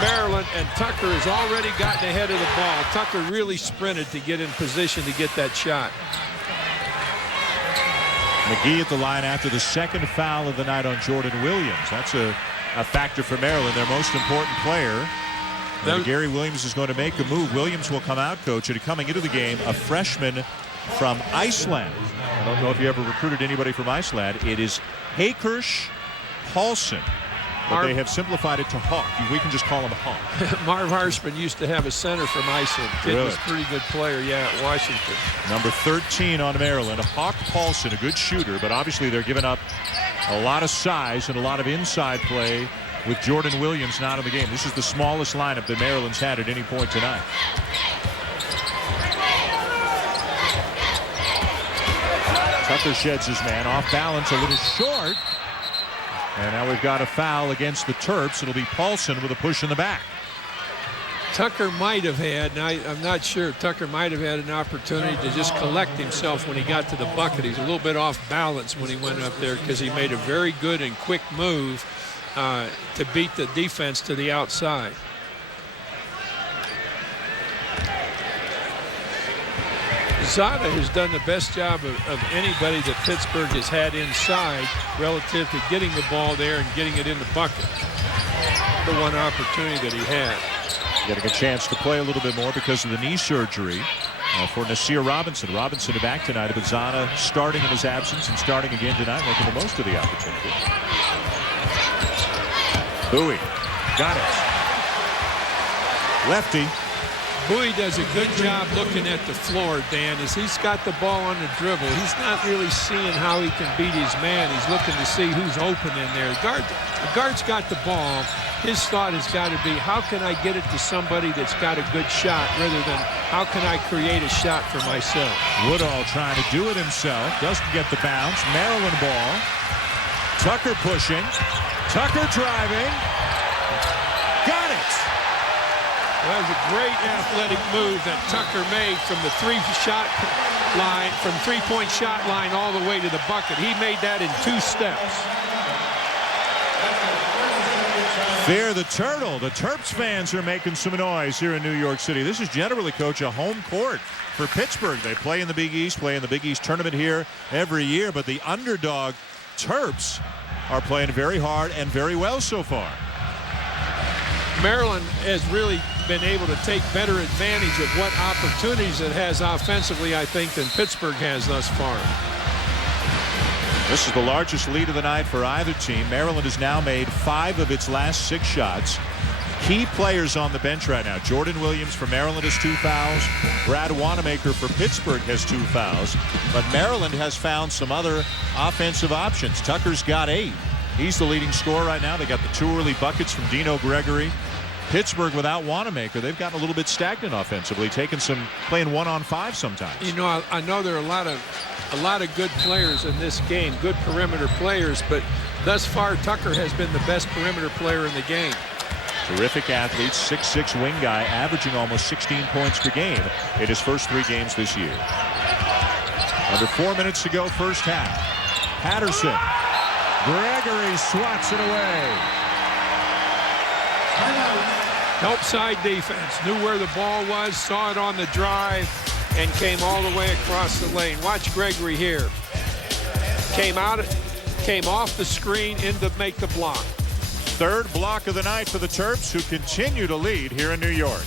Maryland, and Tucker has already gotten ahead of the ball. Tucker really sprinted to get in position to get that shot. McGee at the line after the second foul of the night on Jordan Williams. That's a factor for Maryland, their most important player. Gary Williams is going to make a move. Williams will come out, coach, and coming into the game, a freshman from Iceland. I don't know if you ever recruited anybody from Iceland. It is Hakers Paulson. But they have simplified it to Hawk. We can just call him Hawk. Marv Harshman used to have a center from Iceland. Kid was a pretty good player, yeah, at Washington. Number 13 on Maryland, Hawk Paulson, a good shooter, but obviously they're giving up a lot of size and a lot of inside play with Jordan Williams not in the game. This is the smallest lineup that Maryland's had at any point tonight. Tucker sheds his man off balance, a little short. And now we've got a foul against the Terps. It'll be Paulson with a push in the back. Tucker might have had, and I'm not sure, Tucker might have had an opportunity to just collect himself when he got to the bucket. He's a little bit off balance when he went up there because he made a very good and quick move to beat the defense to the outside. Zada has done the best job of anybody that Pittsburgh has had inside relative to getting the ball there and getting it in the bucket. The one opportunity that he had. Getting a chance to play a little bit more because of the knee surgery for Nasir Robinson. Robinson back tonight, but Zada starting in his absence and starting again tonight, making the most of the opportunity. Bowie got it. Lefty. Bowie does a good job looking at the floor, Dan, as he's got the ball on the dribble. He's not really seeing how he can beat his man. He's looking to see who's open in there. The guard's got the ball. His thought has got to be, how can I get it to somebody that's got a good shot rather than how can I create a shot for myself? Woodall trying to do it himself. Doesn't get the bounce. Maryland ball. Tucker pushing. Tucker driving. Got it! That was a great athletic move that Tucker made from the three-point shot line all the way to the bucket. He made that in 2 steps. Fear the Turtle. The Terps fans are making some noise here in New York City. This is generally, Coach, a home court for Pittsburgh. They play in the Big East, play in the Big East tournament here every year, but the underdog Terps are playing very hard and very well so far. Maryland has really been able to take better advantage of what opportunities it has offensively, I think, than Pittsburgh has thus far. This is the largest lead of the night for either team. Maryland has now made 5 of its last 6 shots. Key players on the bench right now. Jordan Williams for Maryland has 2 fouls. Brad Wanamaker for Pittsburgh has 2 fouls. But Maryland has found some other offensive options. Tucker's got 8. He's the leading scorer right now. They got the 2 early buckets from Dino Gregory. Pittsburgh without Wanamaker, they've gotten a little bit stagnant offensively, playing 1-on-5 sometimes. You know, I know there are a lot of good players in this game, good perimeter players, but thus far Tucker has been the best perimeter player in the game. Terrific athlete, 6'6" wing guy, averaging almost 16 points per game in his first 3 games this year. Under 4 minutes to go, first half. Patterson. Gregory swats it away. Help side defense, knew where the ball was, saw it on the drive, and came all the way across the lane. Watch Gregory here. Came off the screen in to make the block. 3rd block of the night for the Terps, who continue to lead here in New York.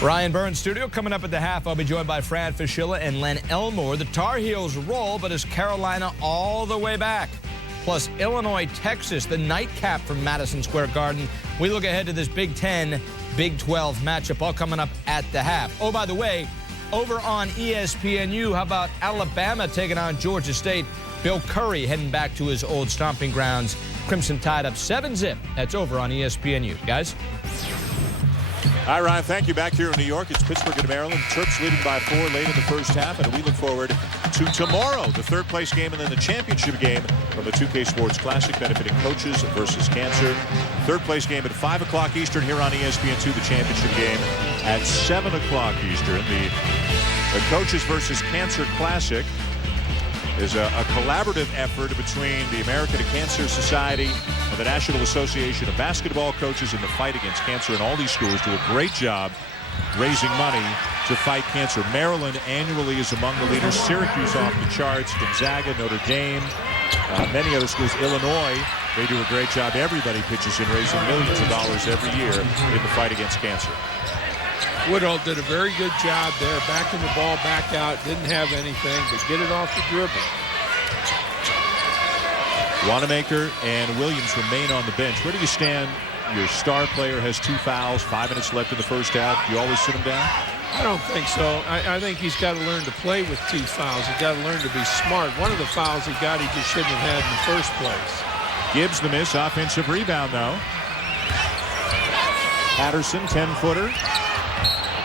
Ryan Burns studio. Coming up at the half, I'll be joined by Fran Fischilla and Len Elmore. The Tar Heels roll, but is Carolina all the way back? Plus Illinois, Texas, the nightcap from Madison Square Garden. We look ahead to this Big 10, Big 12 matchup, all coming up at the half. Oh, by the way, over on ESPNU, how about Alabama taking on Georgia State? Bill Curry heading back to his old stomping grounds. Crimson tied up 7-zip. That's over on ESPNU. Guys? Hi, Ryan. Thank you. Back here in New York, it's Pittsburgh and Maryland. Terps leading by 4 late in the first half, and we look forward to tomorrow, the 3rd place game and then the championship game from the 2K Sports Classic benefiting coaches versus cancer. 3rd place game at 5 o'clock Eastern here on ESPN2, the championship game at 7 o'clock Eastern. The Coaches versus Cancer Classic is a collaborative effort between the American Cancer Society and the National Association of Basketball Coaches in the fight against cancer. And all these schools do a great job raising money to fight cancer. Maryland annually is among the leaders. Syracuse off the charts. Gonzaga, Notre Dame, many other schools. Illinois, they do a great job. Everybody pitches in, raising millions of dollars every year in the fight against cancer. Woodhull did a very good job there, backing the ball back out, didn't have anything, but get it off the dribble. Wanamaker and Williams remain on the bench. Where do you stand? Your star player has 2 fouls, 5 minutes left in the first half. Do you always sit him down? I don't think so. I think he's got to learn to play with 2 fouls. He's got to learn to be smart. One of the fouls he got, he just shouldn't have had in the first place. Gibbs the miss, offensive rebound though. Patterson, 10-footer.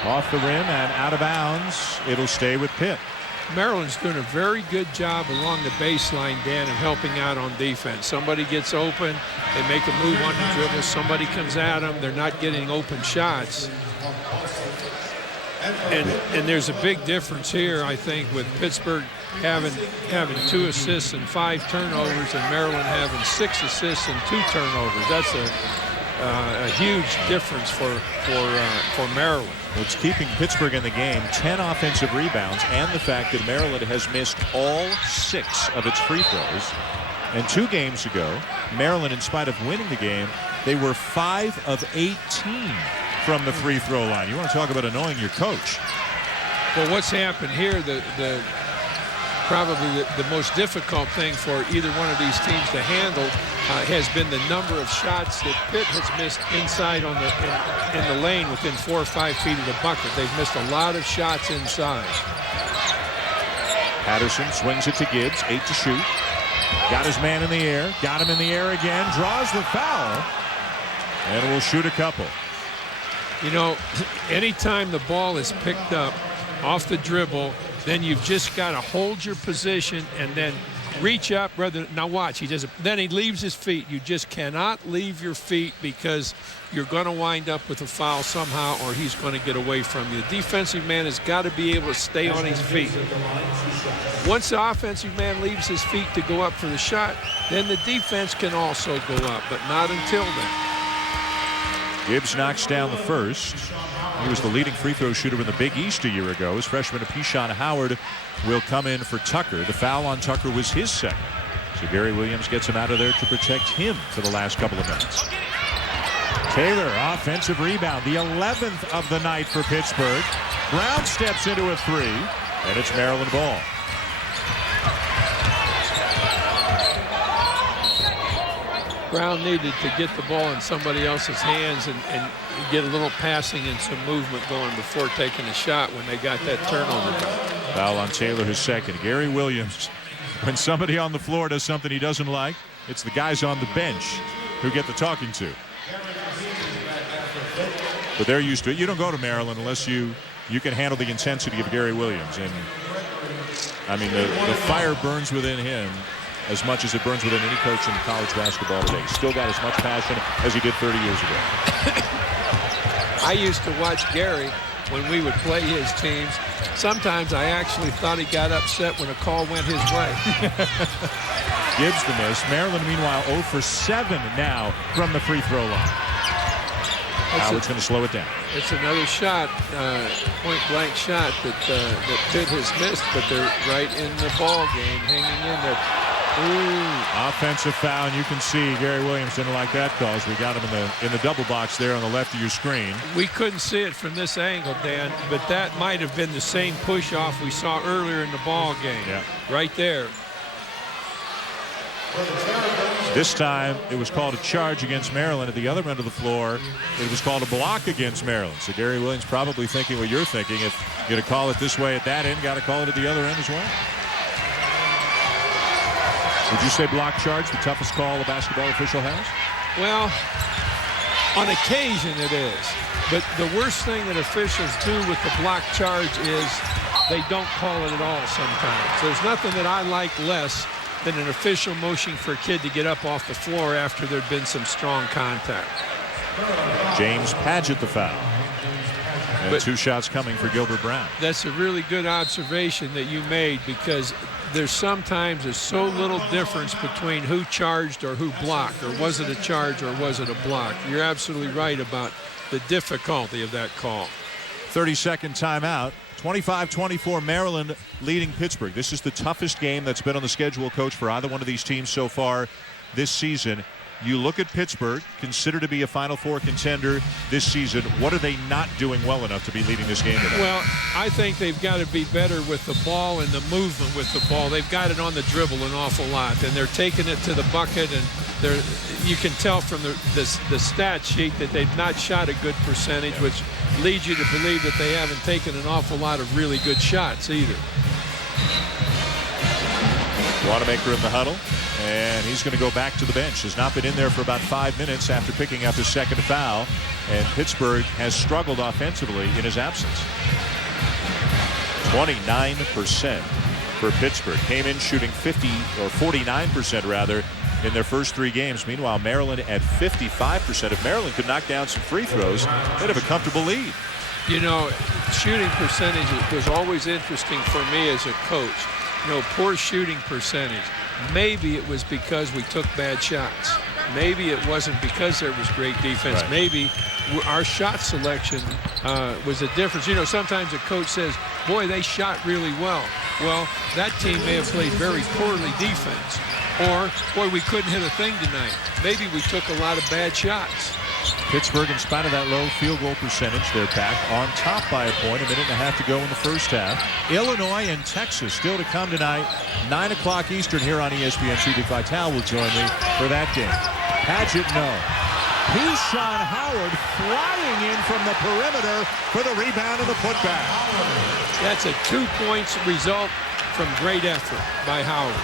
Off the rim and out of bounds. It'll stay with Pitt. Maryland's doing a very good job along the baseline, Dan, and helping out on defense. Somebody gets open, they make a move on the dribble, somebody comes at them, they're not getting open shots. And there's a big difference here, I think, with Pittsburgh having 2 assists and 5 turnovers, and Maryland having 6 assists and 2 turnovers. That's a huge difference for Maryland. What's keeping Pittsburgh in the game, 10 offensive rebounds, and the fact that Maryland has missed all 6 of its free throws. And 2 games ago, Maryland, in spite of winning the game, they were 5 of 18 from the free throw line. You want to talk about annoying your coach. Well, what's happened here, probably the most difficult thing for either one of these teams to handle has been the number of shots that Pitt has missed inside on in the lane within 4 or 5 feet of the bucket. They've missed a lot of shots inside. Patterson swings it to Gibbs, 8 to shoot. Got his man in the air, got him in the air again, draws the foul, and will shoot a couple. You know, anytime the ball is picked up off the dribble, then you've just got to hold your position and then reach up rather. Now watch, he doesn't. Then he leaves his feet. You just cannot leave your feet because you're going to wind up with a foul somehow, or he's going to get away from you. The defensive man has got to be able to stay on his feet. Once the offensive man leaves his feet to go up for the shot, then the defense can also go up, but not until then. Gibbs knocks down the first. He was the leading free throw shooter in the Big East a year ago. His freshman Pishan Howard will come in for Tucker. The foul on Tucker was his second. So Gary Williams gets him out of there to protect him for the last couple of minutes. Taylor, offensive rebound, the 11th of the night for Pittsburgh. Brown steps into a three, and it's Maryland ball. Brown needed to get the ball in somebody else's hands and get a little passing and some movement going before taking a shot when they got that turnover. Foul on Taylor, his second. Gary Williams, when somebody on the floor does something he doesn't like, it's the guys on the bench who get the talking to. But they're used to it. You don't go to Maryland unless you can handle the intensity of Gary Williams. And, I mean, the fire burns within him as much as it burns within any coach in college basketball today. He's still got as much passion as he did 30 years ago. I used to watch Gary when we would play his teams. Sometimes I actually thought he got upset when a call went his way. Gibbs the miss. Maryland, meanwhile, 0 for 7 now from the free throw line. Howard's going to slow it down. It's another shot, point-blank shot that Pitt has missed, but they're right in the ball game, hanging in there. Ooh. Offensive foul, and you can see Gary Williams didn't like that call. We got him in the double box there on the left of your screen. We couldn't see it from this angle, Dan, but that might have been the same push-off we saw earlier in the ball game. Yeah. Right there. This time it was called a charge against Maryland. At the other end of the floor, it was called a block against Maryland. So Gary Williams probably thinking what you're thinking. If you're going to call it this way at that end, got to call it at the other end as well. Would you say block charge the toughest call a basketball official has? Well, on occasion it is. But the worst thing that officials do with the block charge is they don't call it at all sometimes. There's nothing that I like less than an official motion for a kid to get up off the floor after there'd been some strong contact. James Padgett the foul. And 2 shots coming for Gilbert Brown. That's a really good observation that you made, because there's sometimes so little difference between who charged or who blocked, or was it a charge or was it a block. You're absolutely right about the difficulty of that call. 30-second timeout. 25-24 Maryland leading Pittsburgh. This is the toughest game that's been on the schedule, Coach, for either one of these teams so far this season. You look at Pittsburgh, considered to be a Final Four contender this season. What are they not doing well enough to be leading this game tonight? Well, I think they've got to be better with the ball and the movement with the ball. They've got it on the dribble an awful lot, and they're taking it to the bucket, and you can tell from the stat sheet that they've not shot a good percentage, which leads you to believe that they haven't taken an awful lot of really good shots either. Wanamaker in the huddle, and he's going to go back to the bench. Has not been in there for about 5 minutes after picking up his second foul, and Pittsburgh has struggled offensively in his absence. 29% for Pittsburgh. Came in shooting 49% rather in their first 3 games. Meanwhile, Maryland at 55%. If Maryland could knock down some free throws, they'd have a comfortable lead. You know, shooting percentage was always interesting for me as a coach. You know, poor shooting percentage. Maybe it was because we took bad shots. Maybe it wasn't because there was great defense. Right. Maybe our shot selection was a difference. You know, sometimes a coach says, boy, they shot really well. Well, that team may have played very poorly defense. Or, boy, we couldn't hit a thing tonight. Maybe we took a lot of bad shots. Pittsburgh, in spite of that low field goal percentage, they're back on top by a point. 1.5 minutes to go in the first half. Illinois and Texas still to come tonight. 9 o'clock Eastern here on ESPN. TV Vital will join me for that game. Padgett, no. Pishan Howard flying in from the perimeter for the rebound and the putback. That's a 2 points result from great effort by Howard.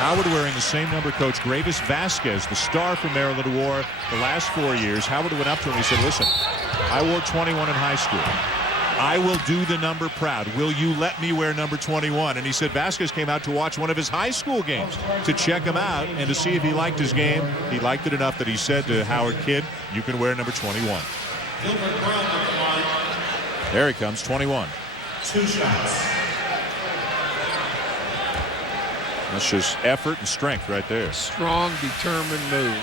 Howard wearing the same number Coach Gravis Vasquez, the star from Maryland, wore the last 4 years. Howard went up to him and he said, listen, I wore 21 in high school. I will do the number proud. Will you let me wear number 21? And he said Vasquez came out to watch one of his high school games to check him out and to see if he liked his game. He liked it enough that he said to Howard, kid, you can wear number 21. There he comes, 21. 2 shots. That's just effort and strength right there. Strong, determined move.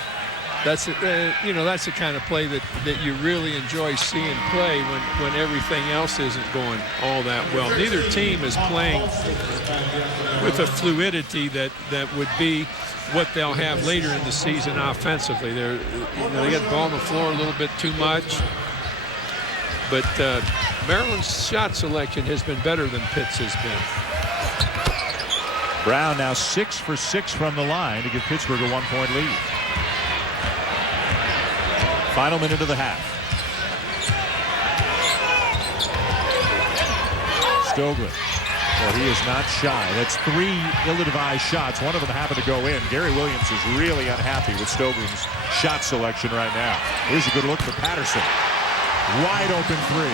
That's that's the kind of play that you really enjoy seeing play when everything else isn't going all that well. Neither team is playing with a fluidity that would be what they'll have later in the season offensively. They get the ball on the floor a little bit too much. But Maryland's shot selection has been better than Pitt's has been. Brown now 6 for 6 from the line to give Pittsburgh a 1-point lead. Final minute of the half. Stoglin. Well, he is not shy. That's 3 ill-advised shots. One of them happened to go in. Gary Williams is really unhappy with Stoglin's shot selection right now. Here's a good look for Patterson. Wide open 3.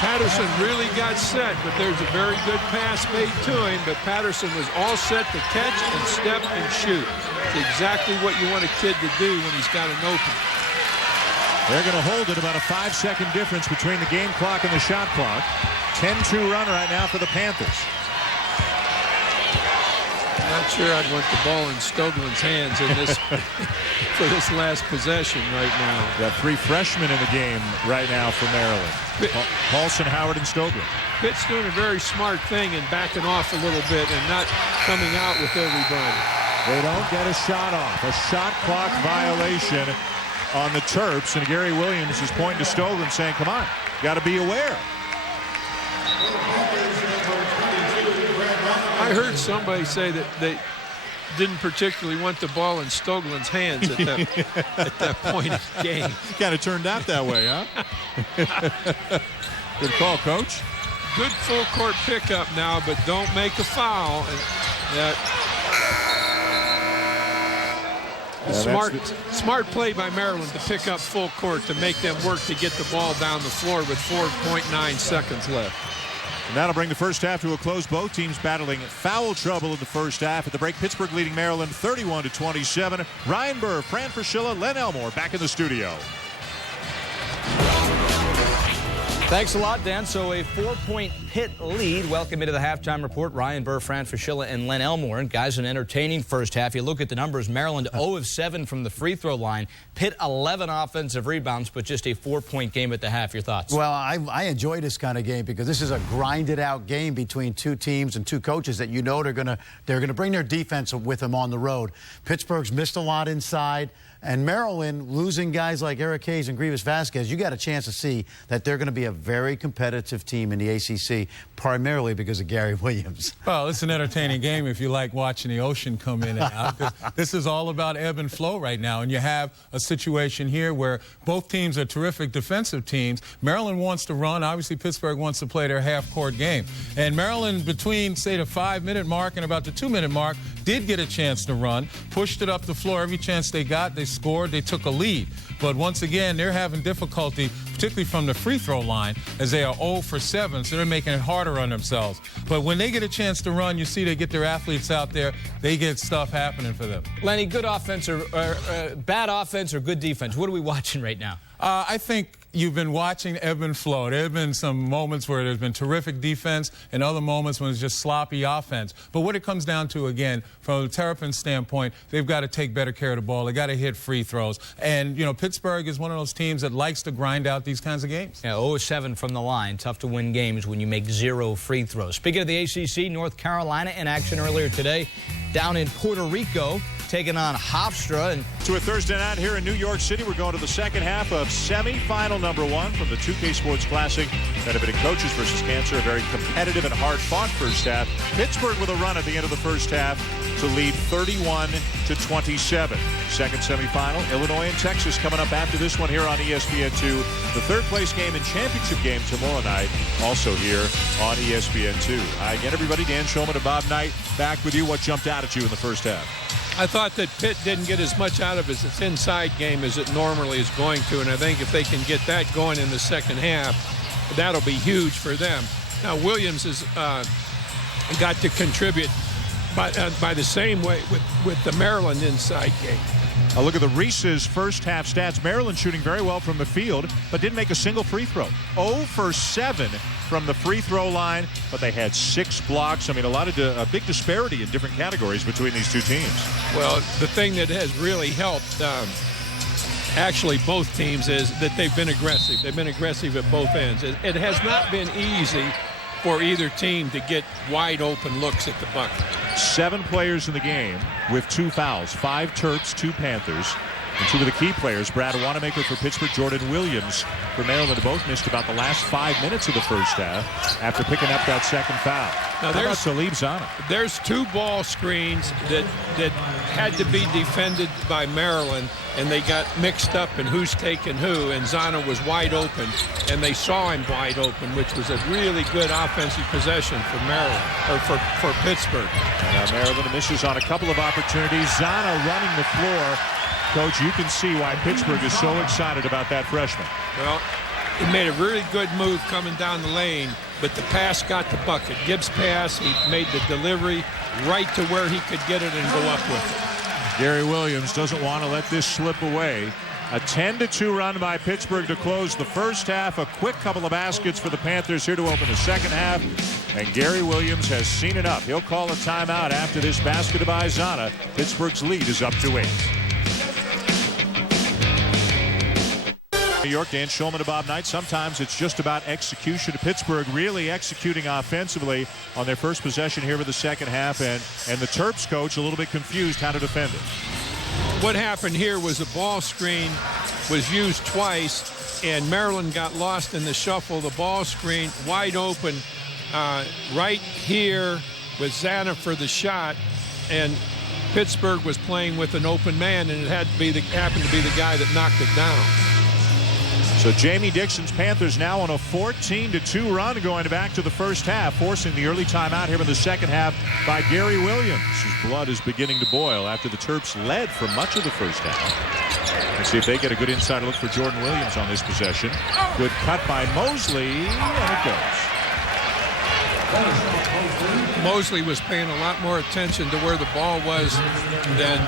Patterson really got set, but there's a very good pass made to him. But Patterson was all set to catch and step and shoot. It's exactly what you want a kid to do when he's got an open. They're going to hold it about a 5-second difference between the game clock and the shot clock. 10-2 run right now for the Panthers. I'm not sure I'd want the ball in Stoglin's hands in this for this last possession right now. Got 3 freshmen in the game right now for Maryland. Paulson, Howard, and Stoglin. Pitt's doing a very smart thing and backing off a little bit and not coming out with everybody. They don't get a shot off. A shot clock violation on the Terps, and Gary Williams is pointing to Stoglin saying, come on, got to be aware. I heard somebody say that they didn't particularly want the ball in Stoglin's hands at that point of the game. Kind of turned out that way, huh? Good call, Coach. Good full court pickup now, but don't make a foul. And that smart play by Maryland to pick up full court to make them work to get the ball down the floor with 4.9 seconds left. And that'll bring the first half to a close. Both teams battling foul trouble in the first half. At the break, Pittsburgh leading Maryland 31-27. Ryan Burr, Fran Fraschilla, Len Elmore back in the studio. Thanks a lot, Dan. So a 4-point Pitt lead. Welcome into the halftime report. Ryan Burr, Fran Fraschilla, and Len Elmore. And guys, an entertaining first half. You look at the numbers. Maryland 0 of 7 from the free throw line. Pitt 11 offensive rebounds, but just a 4-point game at the half. Your thoughts? Well, I enjoy this kind of game because this is a grinded out game between 2 teams and 2 coaches that you know they're gonna bring their defense with them on the road. Pittsburgh's missed a lot inside. And Maryland, losing guys like Eric Hayes and Grievous Vasquez, you got a chance to see that they're going to be a very competitive team in the ACC, primarily because of Gary Williams. Well, it's an entertaining game if you like watching the ocean come in and out. This is all about ebb and flow right now. And you have a situation here where both teams are terrific defensive teams. Maryland wants to run. Obviously, Pittsburgh wants to play their half-court game. And Maryland, between, say, the 5-minute mark and about the 2-minute mark, did get a chance to run, pushed it up the floor. Every chance they got, they scored, they took a lead. But once again, they're having difficulty, particularly from the free throw line, as they are 0 for 7, so they're making it harder on themselves. But when they get a chance to run, you see they get their athletes out there, they get stuff happening for them. Lenny, good offense or bad offense or good defense? What are we watching right now? I think you've been watching ebb and flow. There have been some moments where there's been terrific defense and other moments when it's just sloppy offense. But what it comes down to, again, from the Terrapins standpoint, they've got to take better care of the ball. They've got to hit free throws. And, you know, Pittsburgh is one of those teams that likes to grind out these kinds of games. Yeah, 0-7 from the line. Tough to win games when you make 0 free throws. Speaking of the ACC, North Carolina in action earlier today down in Puerto Rico, taking on Hofstra. And to a Thursday night here in New York City, we're going to the second half of semifinal number 1 from the 2K Sports Classic, benefiting coaches versus cancer. A very competitive and hard-fought first half. Pittsburgh with a run at the end of the first half to lead 31-27. Second semifinal, Illinois and Texas coming up after this one here on ESPN2. The third-place game and championship game tomorrow night, also here on ESPN2. Hi again, everybody. Dan Shulman and Bob Knight back with you. What jumped out at you in the first half? I thought that Pitt didn't get as much out of its inside game as it normally is going to, and I think if they can get that going in the second half, that'll be huge for them. Now, Williams has got to contribute by the same way with the Maryland inside game. A look at the Reese's first half stats. Maryland shooting very well from the field, but didn't make a single free throw. 0 for 7 from the free throw line, but they had 6 blocks. I mean, a big disparity in different categories between these two teams. Well, the thing that has really helped actually both teams is that they've been aggressive. They've been aggressive at both ends. It has not been easy for either team to get wide open looks at the bucket. 7 players in the game with 2 fouls. 5 Terps, 2 Panthers. And 2 of the key players, Brad Wanamaker for Pittsburgh, Jordan Williams for Maryland, both missed about the last 5 minutes of the first half after picking up that second foul. Now How about Talib Zanna? There's 2 ball screens that had to be defended by Maryland, and they got mixed up in who's taking who, and Zanna was wide open, and they saw him wide open, which was a really good offensive possession for Maryland, or for Pittsburgh. And Maryland misses on a couple of opportunities. Zanna running the floor. Coach, you can see why Pittsburgh is so excited about that freshman. Well, he made a really good move coming down the lane, but the pass got the bucket. Gibbs' pass, he made the delivery right to where he could get it and go up with it. Gary Williams doesn't want to let this slip away. A 10-2 run by Pittsburgh to close the first half. A quick couple of baskets for the Panthers here to open the second half. And Gary Williams has seen enough. He'll call a timeout after this basket by Zanna. Pittsburgh's lead is up to 8. New York, Dan Shulman and Bob Knight. Sometimes it's just about execution. Pittsburgh really executing offensively on their first possession here for the second half, and the Terps coach a little bit confused how to defend it. What happened here was a ball screen was used twice, and Maryland got lost in the shuffle. The ball screen wide open right here with Zanna for the shot, and Pittsburgh was playing with an open man, and it happened to be the guy that knocked it down. So Jamie Dixon's Panthers now on a 14-2 run going back to the first half, forcing the early timeout here in the second half by Gary Williams, whose blood is beginning to boil after the Terps led for much of the first half. Let's see if they get a good inside look for Jordan Williams on this possession. Good cut by Mosley, and it goes. Mosley was paying a lot more attention to where the ball was than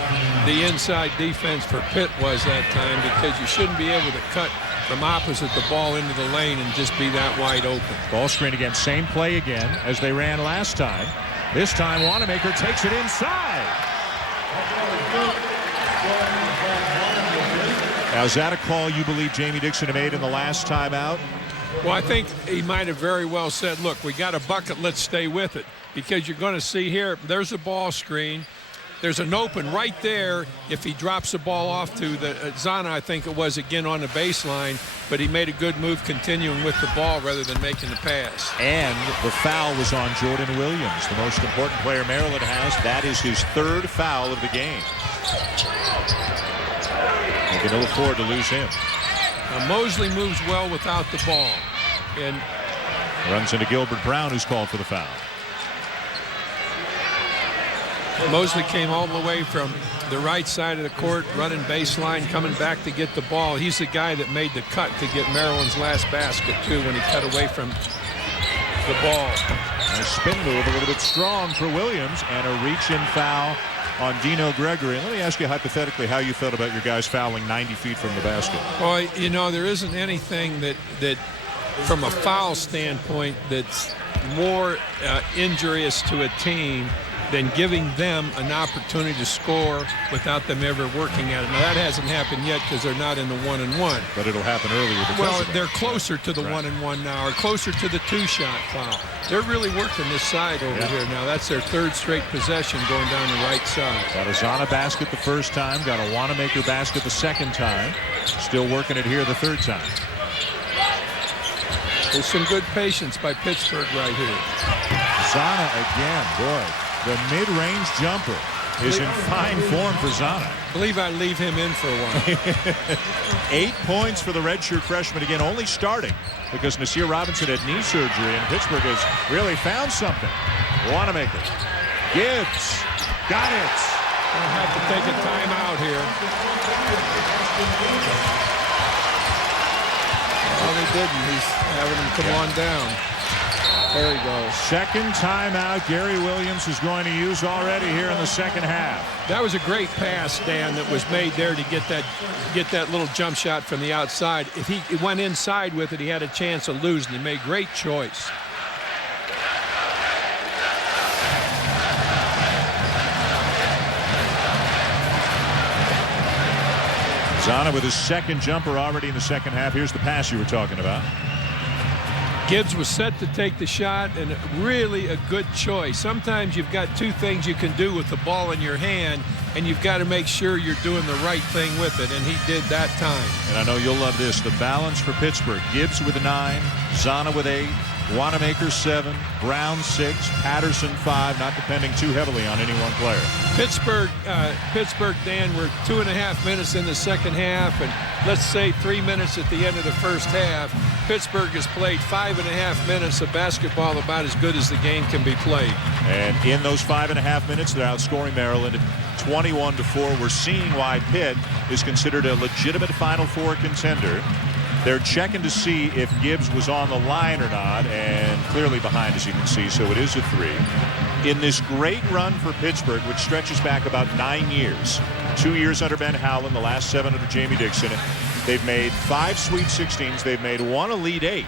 the inside defense for Pitt was that time, because you shouldn't be able to cut from opposite the ball into the lane and just be that wide open. Ball screen again, same play again as they ran last time. This time Wanamaker takes it inside. Now, is that a call you believe Jamie Dixon made in the last timeout? Well, I think he might have very well said, look, we got a bucket, let's stay with it. Because you're going to see here, there's a ball screen. There's an open right there if he drops the ball off to the Zanna, I think it was, again on the baseline. But he made a good move continuing with the ball rather than making the pass. And the foul was on Jordan Williams, the most important player Maryland has. That is his 3rd foul of the game. You can ill afford to lose him. Now, Mosley moves well without the ball. And runs into Gilbert Brown, who's called for the foul. Mosley came all the way from the right side of the court, running baseline, coming back to get the ball. He's the guy that made the cut to get Maryland's last basket, too, when he cut away from the ball. A spin move, a little bit strong for Williams, and a reach-in foul on Dino Gregory. And let me ask you hypothetically how you felt about your guys fouling 90 feet from the basket. Well, you know, there isn't anything that from a foul standpoint, that's more injurious to a team than giving them an opportunity to score without them ever working at it. Now, that hasn't happened yet because they're not in the 1-and-1. But it'll happen earlier. Well, they're closer to the 1-and-1 now, or closer to the 2-shot foul. They're really working this side over here now. That's their 3rd straight possession going down the right side. Got a Zanna basket the first time, got a Wanamaker basket the second time. Still working it here the 3rd time. There's some good patience by Pittsburgh right here. Zanna again, boy. The mid-range jumper is in fine form for Zanna. I believe I'd leave him in for a while. 8 points for the redshirt freshman, again, only starting because Nasir Robinson had knee surgery, and Pittsburgh has really found something. Wanamaker. Gibbs. Got it. I'll have to take a timeout here. Well, they didn't. He's having him come on down. There he goes. Second timeout Gary Williams is going to use already here in the second half. That was a great pass, Dan, that was made there to get that little jump shot from the outside. If he went inside with it, he had a chance of losing. He made a great choice. Zana with his second jumper already in the second half. Here's the pass you were talking about. Gibbs was set to take the shot, and really a good choice. Sometimes you've got two things you can do with the ball in your hand, and you've got to make sure you're doing the right thing with it, and he did that time. And I know you'll love this. The balance for Pittsburgh. Gibbs with 9, Zana with 8, Wanamaker 7, Brown 6, Patterson 5, not depending too heavily on any one player. Pittsburgh, Dan, we're 2.5 minutes in the second half, and let's say 3 minutes at the end of the first half. Pittsburgh has played 5.5 minutes of basketball, about as good as the game can be played. And in those 5.5 minutes, they're outscoring Maryland 21-4. We're seeing why Pitt is considered a legitimate Final Four contender. They're checking to see if Gibbs was on the line or not, and clearly behind, as you can see, so it is a 3. In this great run for Pittsburgh, which stretches back about 9 years, 2 years under Ben Howland, the last 7 under Jamie Dixon, they've made 5 Sweet 16s. They've made 1 Elite 8.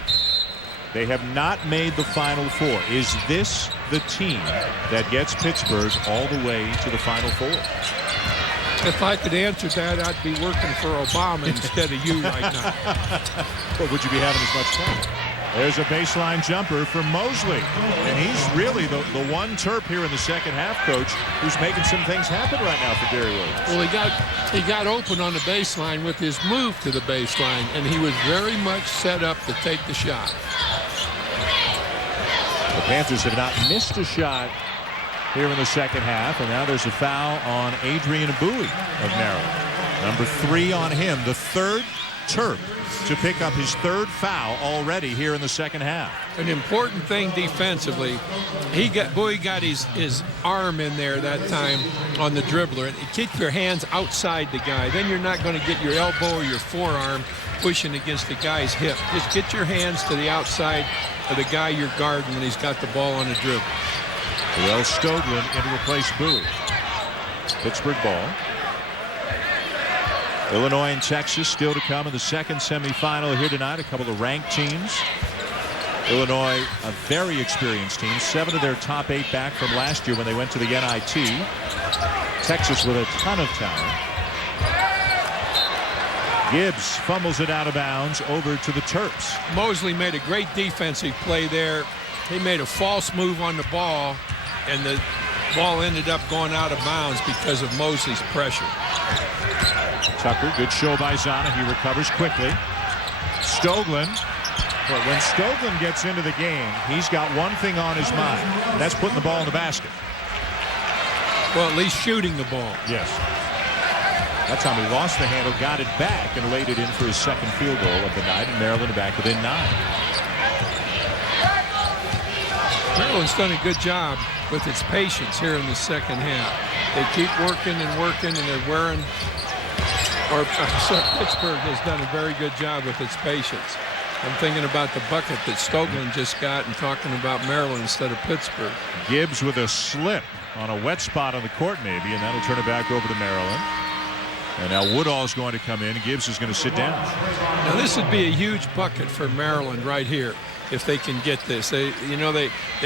They have not made the Final Four. Is this the team that gets Pittsburgh all the way to the Final Four? If I could answer that, I'd be working for Obama instead of you right now. Well, would you be having as much fun? There's a baseline jumper for Mosley. And he's really the one Terp here in the second half, Coach, who's making some things happen right now for Gary Williams. Well, he got open on the baseline with his move to the baseline, and he was very much set up to take the shot. The Panthers have not missed a shot here in the second half, and now there's a foul on Adrian Bowie of Maryland. Number 3 on him, the third Terp to pick up his third foul already here in the second half. An important thing defensively, Bowie got his arm in there that time on the dribbler, and keep your hands outside the guy. Then you're not going to get your elbow or your forearm pushing against the guy's hip. Just get your hands to the outside of the guy you're guarding when he's got the ball on the dribble. Well, Stoglin in to replace Bowie. Pittsburgh ball. Illinois and Texas still to come in the second semifinal here tonight. A couple of ranked teams. Illinois, a very experienced team. 7 of their top 8 back from last year when they went to the NIT. Texas with a ton of talent. Gibbs fumbles it out of bounds over to the Terps. Mosley made a great defensive play there. He made a false move on the ball, and the ball ended up going out of bounds because of Mosley's pressure. Tucker, good show by Zana. He recovers quickly. Stoglin. But when Stoglin gets into the game, he's got one thing on his mind, and that's putting the ball in the basket. Well, at least shooting the ball. Yes. That time he lost the handle, got it back, and laid it in for his second field goal of the night, and Maryland back within 9. Maryland's done a good job with its patience here in the second half. They keep working and working, and they're wearing. Pittsburgh has done a very good job with its patience. I'm thinking about the bucket that Stoglin just got and talking about Maryland instead of Pittsburgh. Gibbs with a slip on a wet spot on the court maybe, and that'll turn it back over to Maryland. And now Woodall's going to come in. Gibbs is going to sit down. Now this would be a huge bucket for Maryland right here if they can get this. They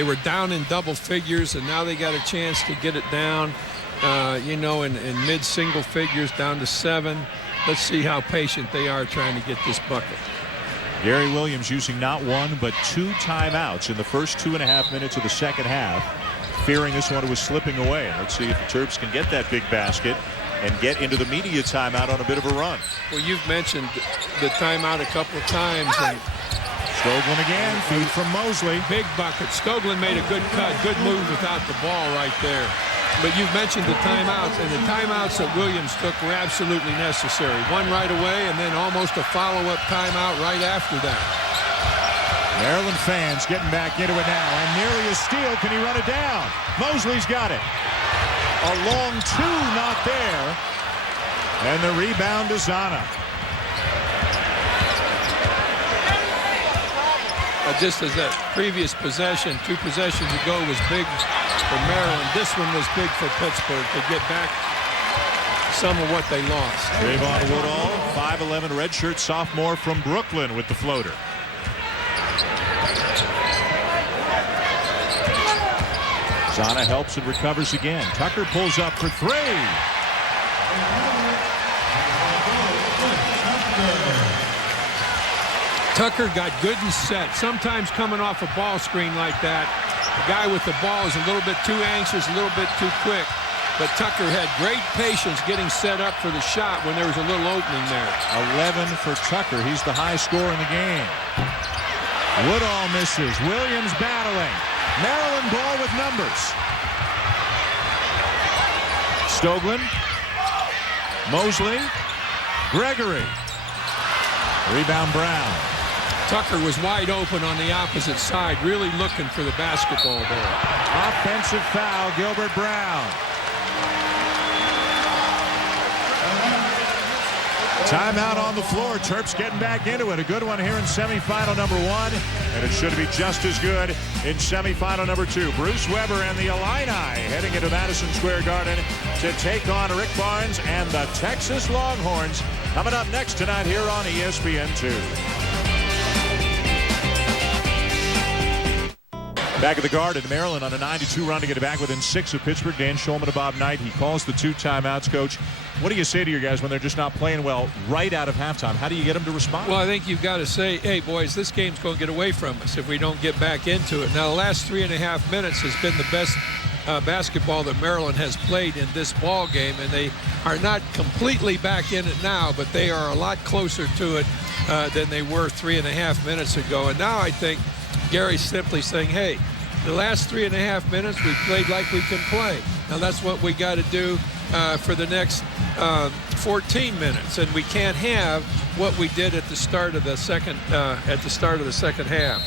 were down in double figures, and now they got a chance to get it down, in mid-single figures down to 7. Let's see how patient they are trying to get this bucket. Gary Williams using not 1 but 2 timeouts in the first 2.5 minutes of the second half, fearing this one was slipping away. And let's see if the Terps can get that big basket and get into the media timeout on a bit of a run. Well, you've mentioned the timeout a couple of times. And Stoglin again, feed from Mosley. Big bucket. Stoglin made a good cut, good move without the ball right there. But you've mentioned the timeouts, and the timeouts that Williams took were absolutely necessary. One right away, and then almost a follow-up timeout right after that. Maryland fans getting back into it now, and nearly a steal. Can he run it down? Mosley's got it. A long 2, not there. And the rebound to Zana. just as that previous possession, 2 possessions ago, was big for Maryland, this one was big for Pittsburgh to get back some of what they lost. Trayvon Woodall, 5'11", redshirt sophomore from Brooklyn with the floater. Zana helps and recovers again. Tucker pulls up for 3. Tucker got good and set. Sometimes coming off a ball screen like that, the guy with the ball is a little bit too anxious, a little bit too quick. But Tucker had great patience getting set up for the shot when there was a little opening there. 11 for Tucker. He's the high scorer in the game. Woodall misses. Williams battling. Maryland ball with numbers. Stoglin. Mosley. Gregory. Rebound Brown. Tucker was wide open on the opposite side, really looking for the basketball there. Offensive foul, Gilbert Brown. Timeout on the floor. Terps getting back into it. A good one here in semifinal number 1. And it should be just as good in semifinal number 2. Bruce Weber and the Illini heading into Madison Square Garden to take on Rick Barnes and the Texas Longhorns. Coming up next tonight here on ESPN2. Back at the Garden, Maryland on a 9-2 run to get it back within 6 of Pittsburgh. Dan Shulman and Bob Knight. He calls the 2 timeouts, Coach. What do you say to your guys when they're just not playing well right out of halftime? How do you get them to respond? Well, I think you've got to say, hey, boys, this game's going to get away from us if we don't get back into it. Now, the last 3.5 minutes has been the best basketball that Maryland has played in this ball game, and they are not completely back in it now, but they are a lot closer to it than they were 3.5 minutes ago. And now I think Gary's simply saying, hey, the last 3.5 minutes we played like we can play. Now that's what we got to do for the next 14 minutes, and we can't have what we did at the start of the second half.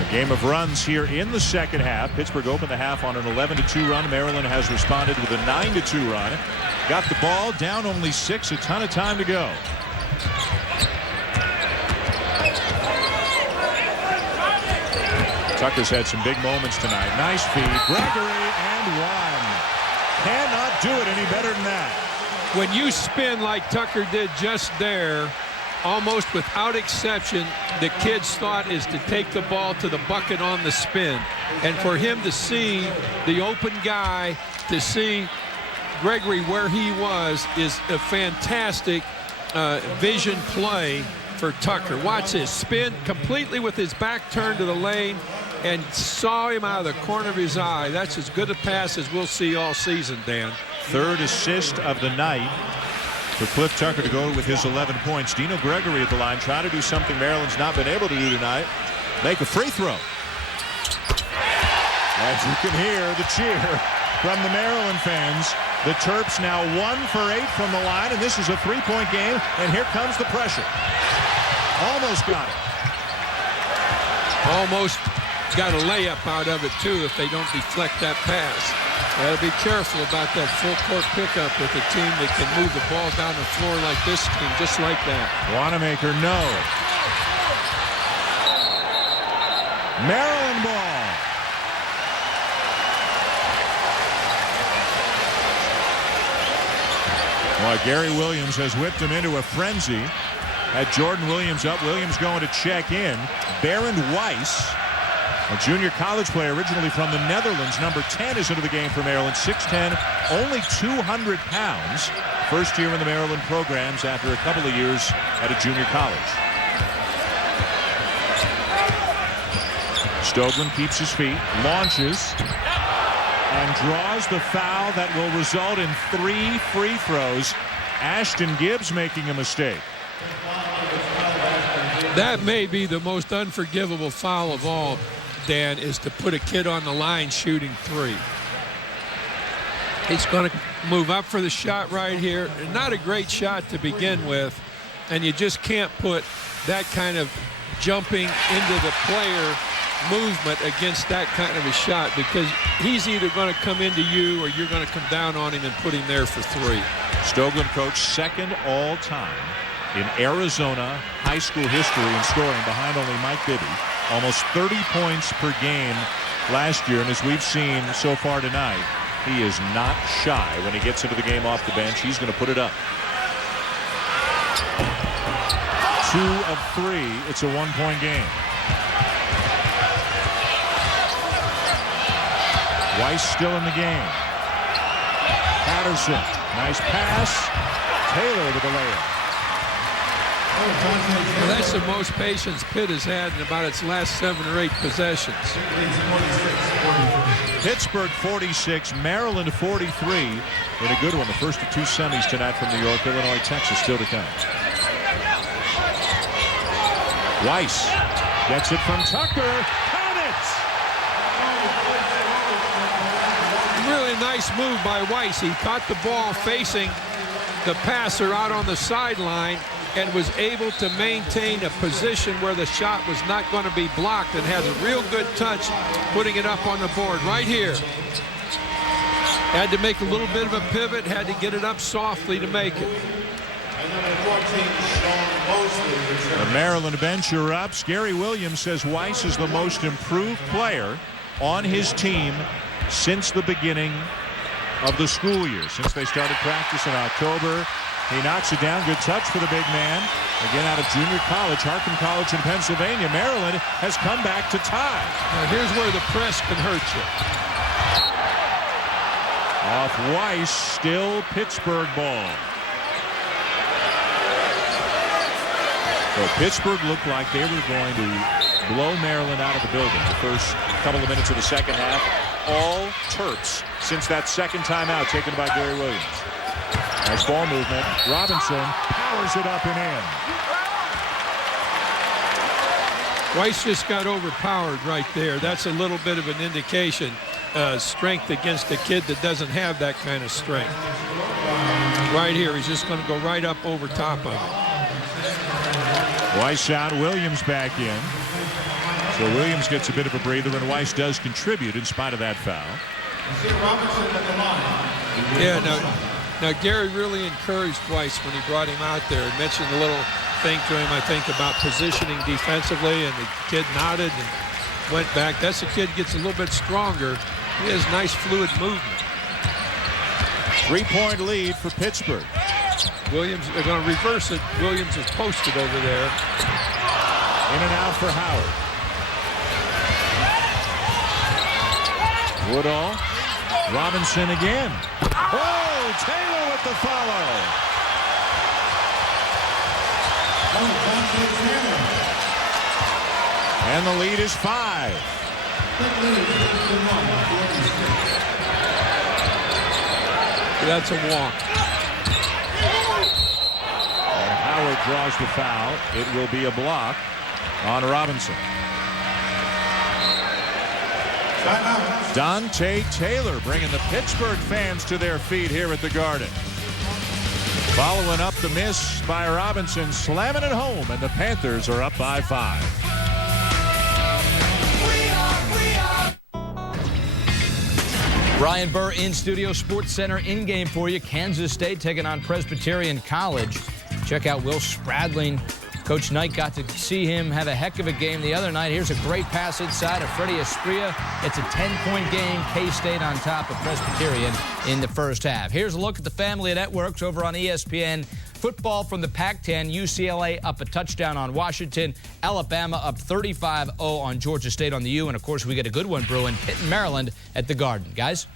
A game of runs here in the second half. Pittsburgh opened the half on an 11-2 run. Maryland has responded with a 9-2 run. Got the ball down only 6. A ton of time to go. Tucker's had some big moments tonight. Nice feed. Gregory and 1. Cannot do it any better than that. When you spin like Tucker did just there, almost without exception, the kid's thought is to take the ball to the bucket on the spin. And for him to see the open guy, to see Gregory where he was, is a fantastic vision play for Tucker. Watch this. Spin completely with his back turned to the lane and saw him out of the corner of his eye. That's as good a pass as we'll see all season, Dan. 3rd assist of the night for Cliff Tucker to go with his 11 points. Dino Gregory at the line trying to do something Maryland's not been able to do tonight. Make a free throw. As you can hear the cheer from the Maryland fans. The Terps now 1 for 8 from the line, and this is a 3-point game, and here comes the pressure. Almost got it. Almost got a layup out of it, too, if they don't deflect that pass. Got to be careful about that full-court pickup with a team that can move the ball down the floor like this team, just like that. Wanamaker, no. Maryland ball. Well, Gary Williams has whipped him into a frenzy. Had Jordan Williams up. Williams going to check in. Baron Weiss, a junior college player originally from the Netherlands, number 10, is into the game for Maryland. 6'10", only 200 pounds. First year in the Maryland programs after a couple of years at a junior college. Stoglin keeps his feet, launches, and draws the foul that will result in 3 free throws. Ashton Gibbs making a mistake. That may be the most unforgivable foul of all, Dan, is to put a kid on the line shooting 3. He's going to move up for the shot right here. Not a great shot to begin with, and you just can't put that kind of jumping into the player movement against that kind of a shot, because he's either going to come into you or you're going to come down on him and put him there for 3. Stoglin, coach, second all time in Arizona high school history in scoring, behind only Mike Bibby. almost 30 points per game last year, and as we've seen so far tonight, he is not shy when he gets into the game off the bench. He's going to put it up. 2 of 3. It's a 1-point game. Weiss still in the game. Patterson, nice pass. Taylor with the layup. Well, that's the most patience Pitt has had in about its last 7 or 8 possessions. Pittsburgh 46, Maryland 43. In a good one, the first of 2 semis tonight from New York, Illinois, Texas still to come. Weiss gets it from Tucker. Count it! Really nice move by Weiss. He caught the ball facing the passer out on the sideline and was able to maintain a position where the shot was not going to be blocked, and has a real good touch putting it up on the board right here. Had to make a little bit of a pivot, had to get it up softly to make it. The Maryland bench erupts. Gary Williams says Weiss is the most improved player on his team since the beginning of the school year, since they started practice in October. He knocks it down. Good touch for the big man. Again, out of junior college, Harkin College in Pennsylvania. Maryland has come back to tie. Now here's where the press can hurt you. Off Weiss, still Pittsburgh ball. So Pittsburgh looked like they were going to blow Maryland out of the building the first couple of minutes of the second half. All Terps since that second timeout taken by Gary Williams. Nice ball movement. Robinson powers it up and in. Weiss just got overpowered right there. That's a little bit of an indication. Strength against a kid that doesn't have that kind of strength. Right here, he's just going to go right up over top of it. Weiss out, Williams back in. So Williams gets a bit of a breather, and Weiss does contribute in spite of that foul. Yeah, now Gary really encouraged Weiss when he brought him out there. He mentioned a little thing to him, I think, about positioning defensively, and the kid nodded and went back. That's the kid gets a little bit stronger. He has nice fluid movement. 3-point lead for Pittsburgh. Williams, they're going to reverse it. Williams is posted over there. In and out for Howard. Woodall. Robinson again. Oh, Taylor with the follow. And the lead is 5. That's a walk. And Howard draws the foul. It will be a block on Robinson. Dante Taylor bringing the Pittsburgh fans to their feet here at the Garden. Following up the miss by Robinson, slamming it home, and the Panthers are up by 5. Brian Burr in studio. Sports Center in game for you. Kansas State taking on Presbyterian College. Check out Will Spradling. Coach Knight got to see him have a heck of a game the other night. Here's a great pass inside of Freddie Espria. It's a 10-point game. K-State on top of Presbyterian in the first half. Here's a look at the family of networks over on ESPN. Football from the Pac-10, UCLA up a touchdown on Washington. Alabama up 35-0 on Georgia State on the U. And, of course, we get a good one brewing. Pitt and Maryland at the Garden. Guys?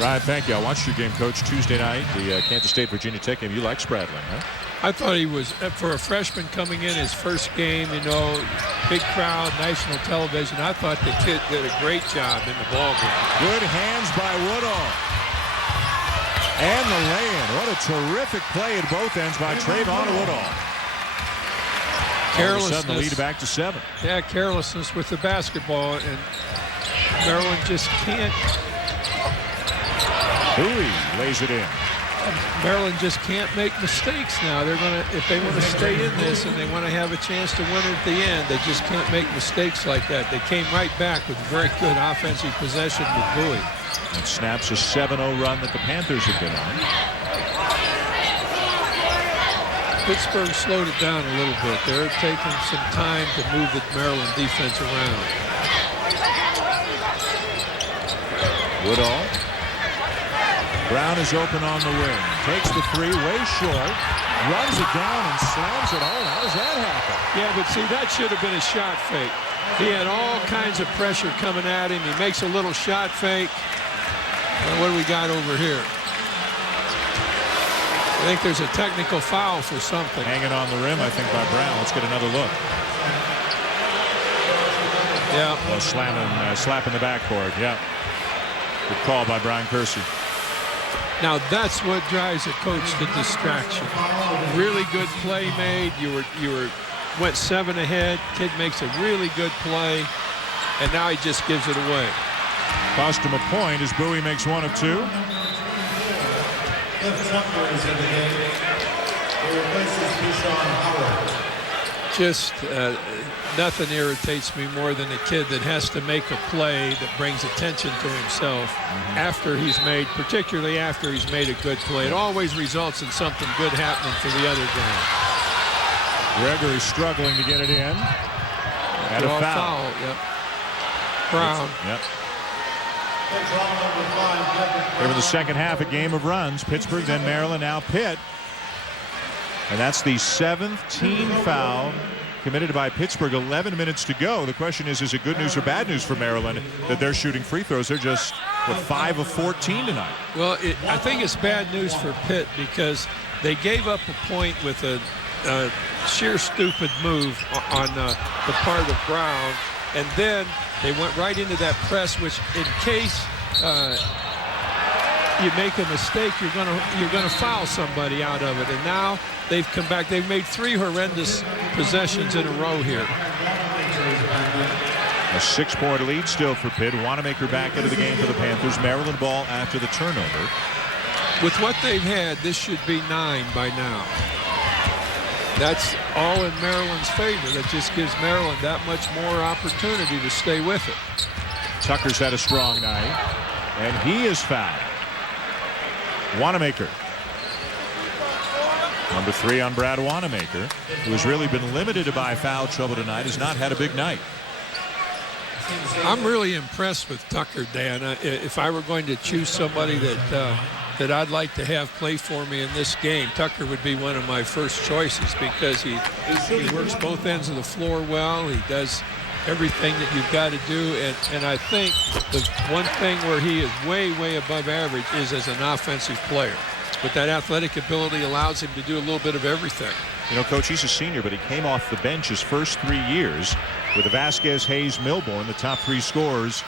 Ryan, thank you. I watched your game, Coach, Tuesday night, the Kansas State-Virginia Tech game. You like Spradling, huh? I thought he was, for a freshman coming in his first game, you know, big crowd, national television. I thought the kid did a great job in the ballgame. Good hands by Woodall. And the lay-in. What a terrific play at both ends by Trayvon Woodall. All of a sudden, the lead back to 7. Yeah, carelessness with the basketball, and Maryland just can't. Bowie lays it in. Maryland just can't make mistakes now. They're going to, if they want to stay in this and they want to have a chance to win at the end, they just can't make mistakes like that. They came right back with very good offensive possession with Bowie. And snaps a 7-0 run that the Panthers have been on. Pittsburgh slowed it down a little bit. They're taking some time to move the Maryland defense around. Woodall. Brown is open on the wing. Takes the three, way short. Runs it down and slams it home. How does that happen? Yeah, but see, that should have been a shot fake. He had all kinds of pressure coming at him. He makes a little shot fake. What do we got over here? I think there's a technical foul for something. Hanging on the rim, I think, by Brown. Let's get another look. Yeah. Well, slapping the backboard. Yeah. Good call by Brian Kersey. Now that's what drives a coach to distraction. Really good play made. You went 7 ahead. Kid makes a really good play, and now he just gives it away. Cost him a point as Bowie makes 1 of 2. Just nothing irritates me more than a kid that has to make a play that brings attention to himself particularly after he's made a good play. It always results in something good happening for the other guy. Gregory struggling to get it in. And a foul. Yep. Brown. Yep. Here in the second half, a game of runs. Pittsburgh, then Maryland, now Pitt. And that's the 7th team foul committed by Pittsburgh. 11 minutes to go. The question is it good news or bad news for Maryland that they're shooting free throws? They're just 5 of 14 tonight. Well, I think it's bad news for Pitt because they gave up a point with a sheer stupid move on the part of Brown, and then they went right into that press, which in case you make a mistake, you're gonna foul somebody out of it. And now they've come back. They've made 3 horrendous possessions in a row here. A 6-point lead still for Pitt. Wanamaker back into the game for the Panthers. Maryland ball after the turnover. With what they've had, this should be 9 by now. That's all in Maryland's favor. That just gives Maryland that much more opportunity to stay with it. Tucker's had a strong night, and he is fouled. Wanamaker. Number 3 on Brad Wanamaker, who has really been limited by foul trouble tonight, has not had a big night. I'm really impressed with Tucker, Dan. If I were going to choose somebody that I'd like to have play for me in this game, Tucker would be one of my first choices because he works both ends of the floor well. He does everything that you've got to do, and I think the one thing where he is way above average is as an offensive player. But that athletic ability allows him to do a little bit of everything. You know, Coach, he's a senior, but he came off the bench his first 3 years with Vasquez, Hayes, Milborn, the top 3 scorers,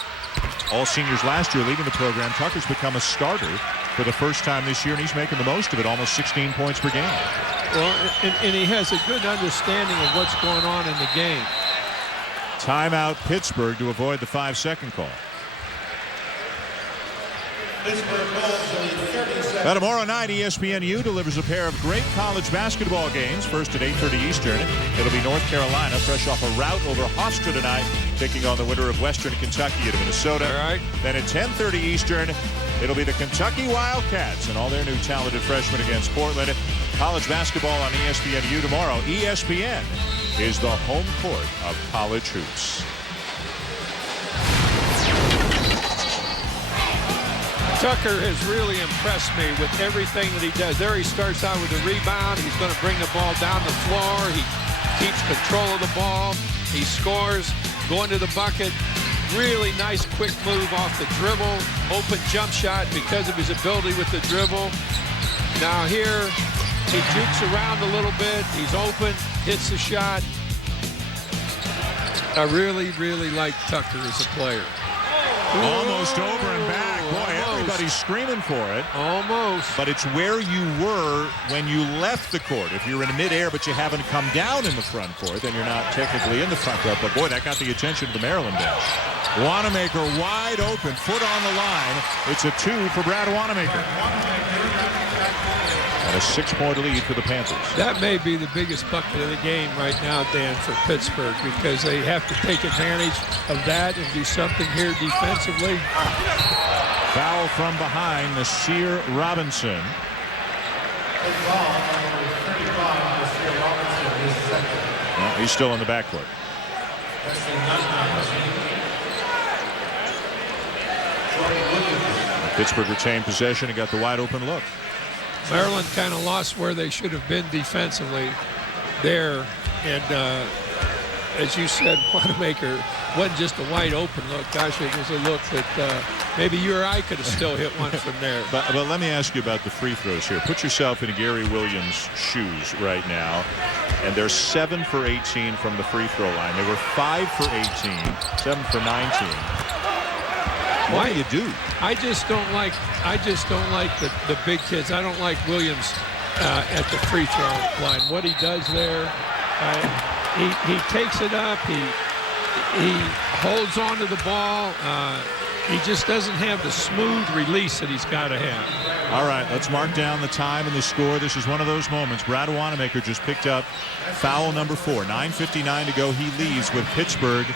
all seniors last year leading the program. Tucker's become a starter for the first time this year, and he's making the most of it, almost 16 points per game. Well, and he has a good understanding of what's going on in the game. Timeout Pittsburgh to avoid the 5-second call. Now tomorrow night, ESPNU delivers a pair of great college basketball games. First at 8:30 Eastern, it'll be North Carolina, fresh off a rout over Hofstra tonight, taking on the winner of Western Kentucky at Minnesota. All right. Then at 10:30 Eastern, it'll be the Kentucky Wildcats and all their new talented freshmen against Portland. College basketball on ESPNU tomorrow. ESPN is the home court of college hoops. Tucker has really impressed me with everything that he does. There he starts out with a rebound. He's going to bring the ball down the floor. He keeps control of the ball. He scores, going to the bucket. Really nice quick move off the dribble. Open jump shot because of his ability with the dribble. Now here, he jukes around a little bit. He's open, hits the shot. I really like Tucker as a player. Almost over and back. Boy, everybody's screaming for it. Almost. But it's where you were when you left the court. If you're in midair but you haven't come down in the front court, then you're not technically in the front court. But boy, that got the attention of the Maryland bench. Wanamaker wide open, foot on the line. It's a 2 for Brad Wanamaker. And a 6-point lead for the Panthers. That may be the biggest bucket of the game right now, Dan, for Pittsburgh, because they have to take advantage of that and do something here defensively. Foul from behind, Nasir Robinson. Well, he's still in the backcourt. Pittsburgh retained possession and got the wide open look. Maryland kind of lost where they should have been defensively there. And as you said, Wanamaker wasn't just a wide open look. Gosh, it was a look that maybe you or I could have still hit one from there. But let me ask you about the free throws here. Put yourself in Gary Williams' shoes right now. And they're 7 for 18 from the free throw line. They were 5 for 18, 7 for 19. What do you do? I just don't like the big kids. I don't like Williams at the free throw line. What he does there, he takes it up. He holds on to the ball. He just doesn't have the smooth release that he's got to have. All right, let's mark down the time and the score. This is one of those moments. Brad Wanamaker just picked up foul number 4. 9:59 to go. He leads with Pittsburgh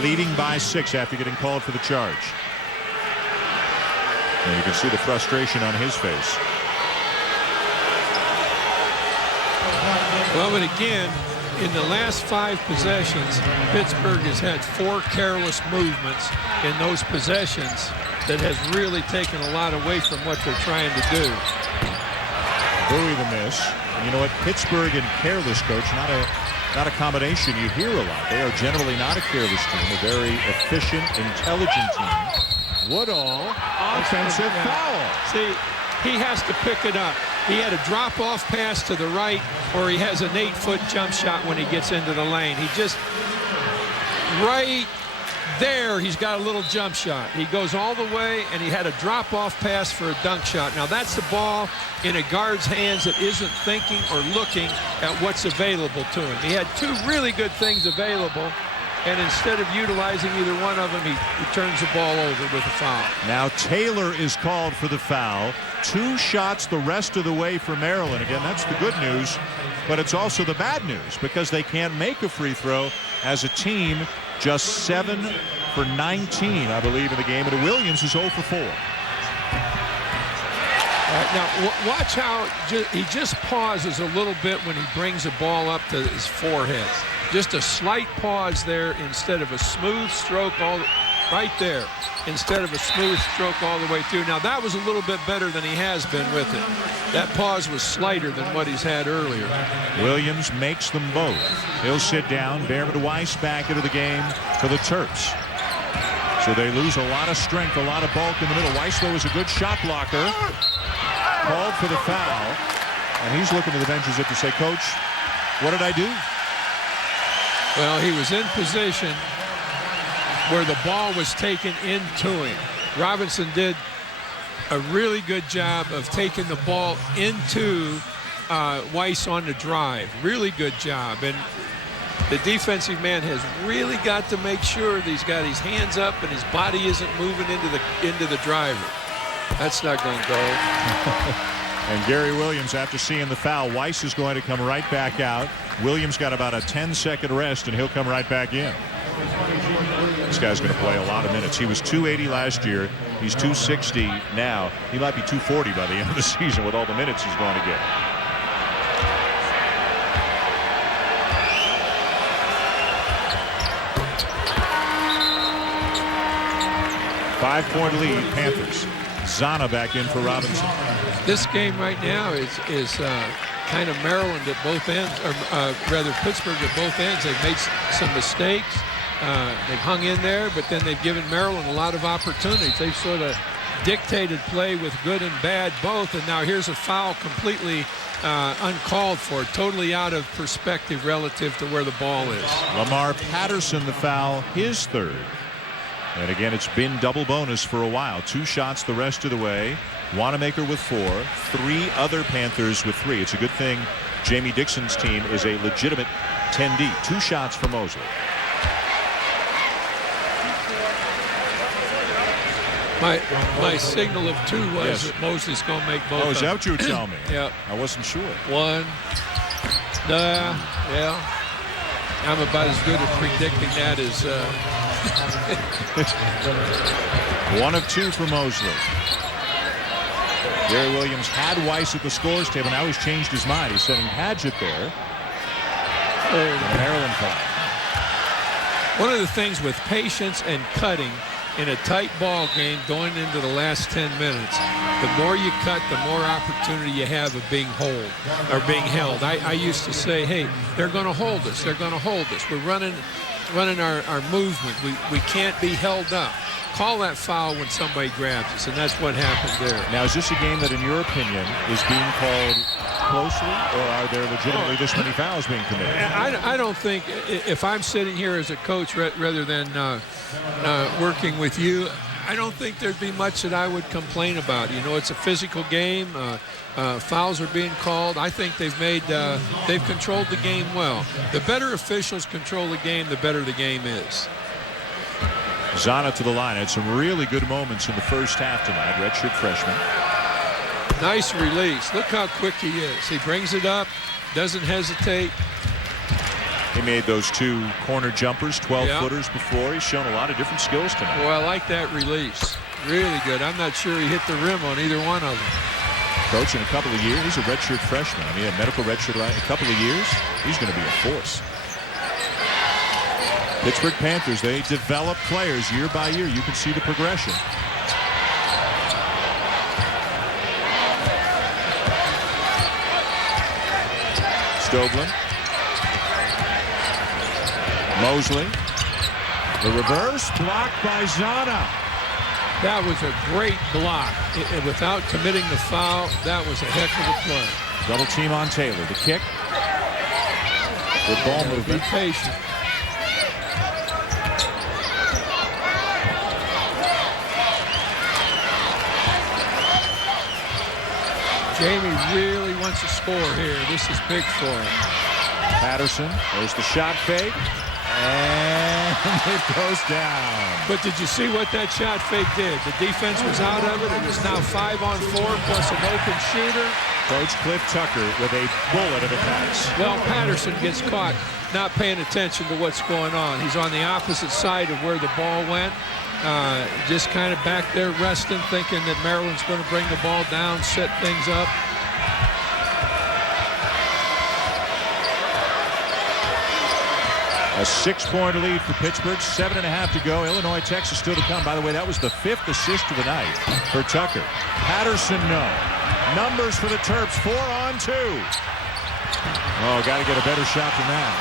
leading by 6 after getting called for the charge. And you can see the frustration on his face. Well, but again, in the last 5 possessions, Pittsburgh has had 4 careless movements in those possessions that has really taken a lot away from what they're trying to do. Bowie the miss. And you know what? Pittsburgh and careless, coach, not a combination you hear a lot. They are generally not a careless team, a very efficient, intelligent team. Woodall, offensive foul. See, he has to pick it up. He had a drop-off pass to the right, or he has an 8-foot jump shot when he gets into the lane. He just, right there, he's got a little jump shot. He goes all the way, and he had a drop-off pass for a dunk shot. Now, that's the ball in a guard's hands that isn't thinking or looking at what's available to him. He had 2 really good things available, and instead of utilizing either one of them, he turns the ball over with a foul. Now Taylor is called for the foul. 2 shots the rest of the way for Maryland. Again, that's the good news, but it's also the bad news because they can't make a free throw as a team. Just 7 for 19, I believe, in the game. And Williams is 0 for 4. Now, watch how he just pauses a little bit when he brings the ball up to his forehead. Just a slight pause there instead of a smooth stroke right there, instead of a smooth stroke all the way through. Now, that was a little bit better than he has been with it. That pause was slighter than what he's had earlier. Williams makes them both. He'll sit down. Behrman Weiss back into the game for the Terps. So they lose a lot of strength, a lot of bulk in the middle. Weiss, though, is a good shot blocker. Called for the foul. And he's looking to the benches up to say, Coach, what did I do? Well, he was in position where the ball was taken into him. Robinson did a really good job of taking the ball into Weiss on the drive. Really good job. And the defensive man has really got to make sure that he's got his hands up and his body isn't moving into the driver. That's not going to go. And Gary Williams, after seeing the foul, Weiss is going to come right back out. Williams got about a 10-second rest, and he'll come right back in. This guy's going to play a lot of minutes. He was 280 last year. He's 260 now. He might be 240 by the end of the season with all the minutes he's going to get. Five-point lead, Panthers. Zana back in for Robinson. This game right now is kind of Maryland at both ends, or rather Pittsburgh at both ends. They've made some mistakes. They've hung in there, but then they've given Maryland a lot of opportunities. They've sort of dictated play with good and bad both, and now here's a foul completely uncalled for, totally out of perspective relative to where the ball is. Lamar Patterson, the foul, his 3rd. And again, it's been double bonus for a while. 2 shots the rest of the way. Wanamaker with 4. 3 other Panthers with 3. It's a good thing Jamie Dixon's team is a legitimate 10D. 2 shots for Mosley. My signal of 2 was that Mosley's going to make both. Oh, is that what you were telling me? Yeah. I wasn't sure. 1. Yeah. I'm about as good at predicting that as... 1 of 2 for Mosley. Gary Williams had Weiss at the scores table. Now he's changed his mind. He's sending Padgett there. Maryland foul. One of the things with patience and cutting in a tight ball game going into the last 10 minutes, the more you cut, the more opportunity you have of being held. I used to say, hey, they're going to hold us. They're going to hold us. We're running our movement. We can't be held up. Call that foul when somebody grabs us, and that's what happened there. Now, is this a game that, in your opinion, is being called closely, or are there legitimately this many fouls being committed? I don't think, if I'm sitting here as a coach rather than working with you, I don't think there'd be much that I would complain about. You know, it's a physical game. Fouls are being called. I think they've controlled the game well. The better officials control the game, the better the game is. Zana to the line. Had some really good moments in the first half tonight. Redshirt freshman. Nice release. Look how quick he is. He brings it up, doesn't hesitate. He made those 2 corner jumpers, 12-footers before. He's shown a lot of different skills tonight. Well, I like that release. Really good. I'm not sure he hit the rim on either one of them. Coach, in a couple of years, he's a redshirt freshman. I mean, a medical redshirt in a couple of years, he's going to be a force. Pittsburgh Panthers, they develop players year by year. You can see the progression. Stoglin. Mosley. The reverse blocked by Zana. That was a great block. Without committing the foul, that was a heck of a play. Double team on Taylor. The kick. Good ball movement. Be patient. Jamie really wants to score here. This is big for him. Patterson, there's the shot fake, and it goes down. But did you see what that shot fake did? The defense was out of it. It was now 5-on-4 plus an open shooter. Coach Cliff Tucker with a bullet of a pass. Well, Patterson gets caught not paying attention to what's going on. He's on the opposite side of where the ball went. Just kind of back there resting, thinking that Maryland's going to bring the ball down, set things up. A 6-point lead for Pittsburgh, 7.5 to go. Illinois, Texas still to come. By the way, that was the 5th assist of the night for Tucker. Patterson, no. Numbers for the Terps, 4-on-2. Oh, got to get a better shot than that.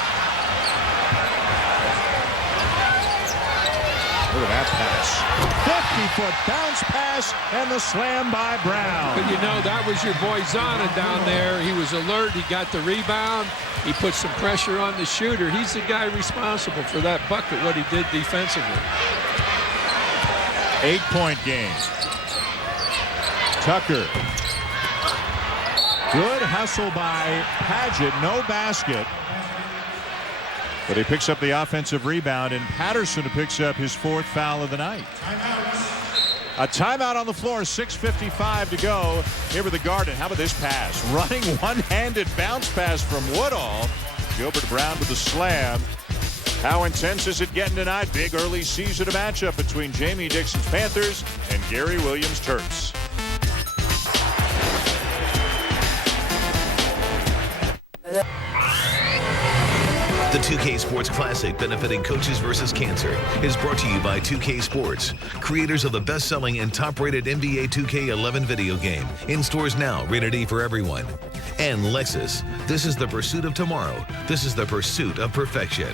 Look at that pass. 50-foot bounce pass and the slam by Brown. But you know, that was your boy Zana down there. He was alert. He got the rebound. He put some pressure on the shooter. He's the guy responsible for that bucket, what he did defensively. 8-point game. Tucker. Good hustle by Padgett. No basket. But he picks up the offensive rebound, and Patterson picks up his 4th foul of the night. A timeout on the floor, 6:55 to go here with the Garden. How about this pass? Running one-handed bounce pass from Woodall. Gilbert Brown with the slam. How intense is it getting tonight? Big early season matchup between Jamie Dixon's Panthers and Gary Williams' Terps. The 2K Sports Classic, benefiting Coaches versus Cancer, is brought to you by 2K Sports, creators of the best-selling and top-rated NBA 2K11 video game. In stores now, rated E for everyone. And Lexus. This is the pursuit of tomorrow. This is the pursuit of perfection.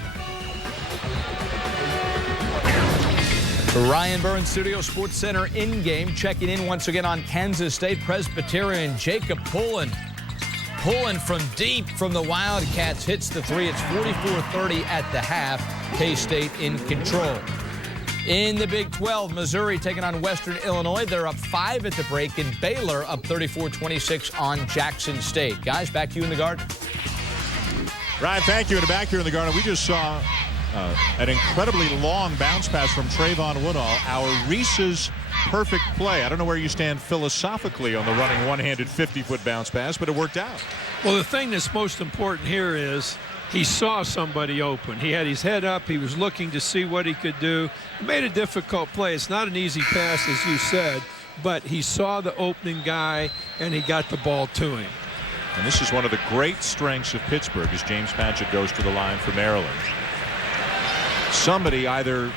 Ryan Burns, Studio Sports Center in-game, checking in once again on Kansas State Presbyterian. Jacob Pullen from deep from the Wildcats, hits the 3. It's 44-30 at the half. K-State in control. In the Big 12, Missouri taking on Western Illinois. They're up 5 at the break, and Baylor up 34-26 on Jackson State. Guys, back to you in the Garden. Ryan, thank you. And back here in the Garden, we just saw an incredibly long bounce pass from Trayvon Woodall, our Reese's perfect play. I don't know where you stand philosophically on the running one-handed 50-foot bounce pass, but it worked out. Well, the thing that's most important here is he saw somebody open. He had his head up. He was looking to see what he could do. He made a difficult play. It's not an easy pass, as you said, but he saw the opening guy, and he got the ball to him. And this is one of the great strengths of Pittsburgh as James Padgett goes to the line for Maryland. Somebody, either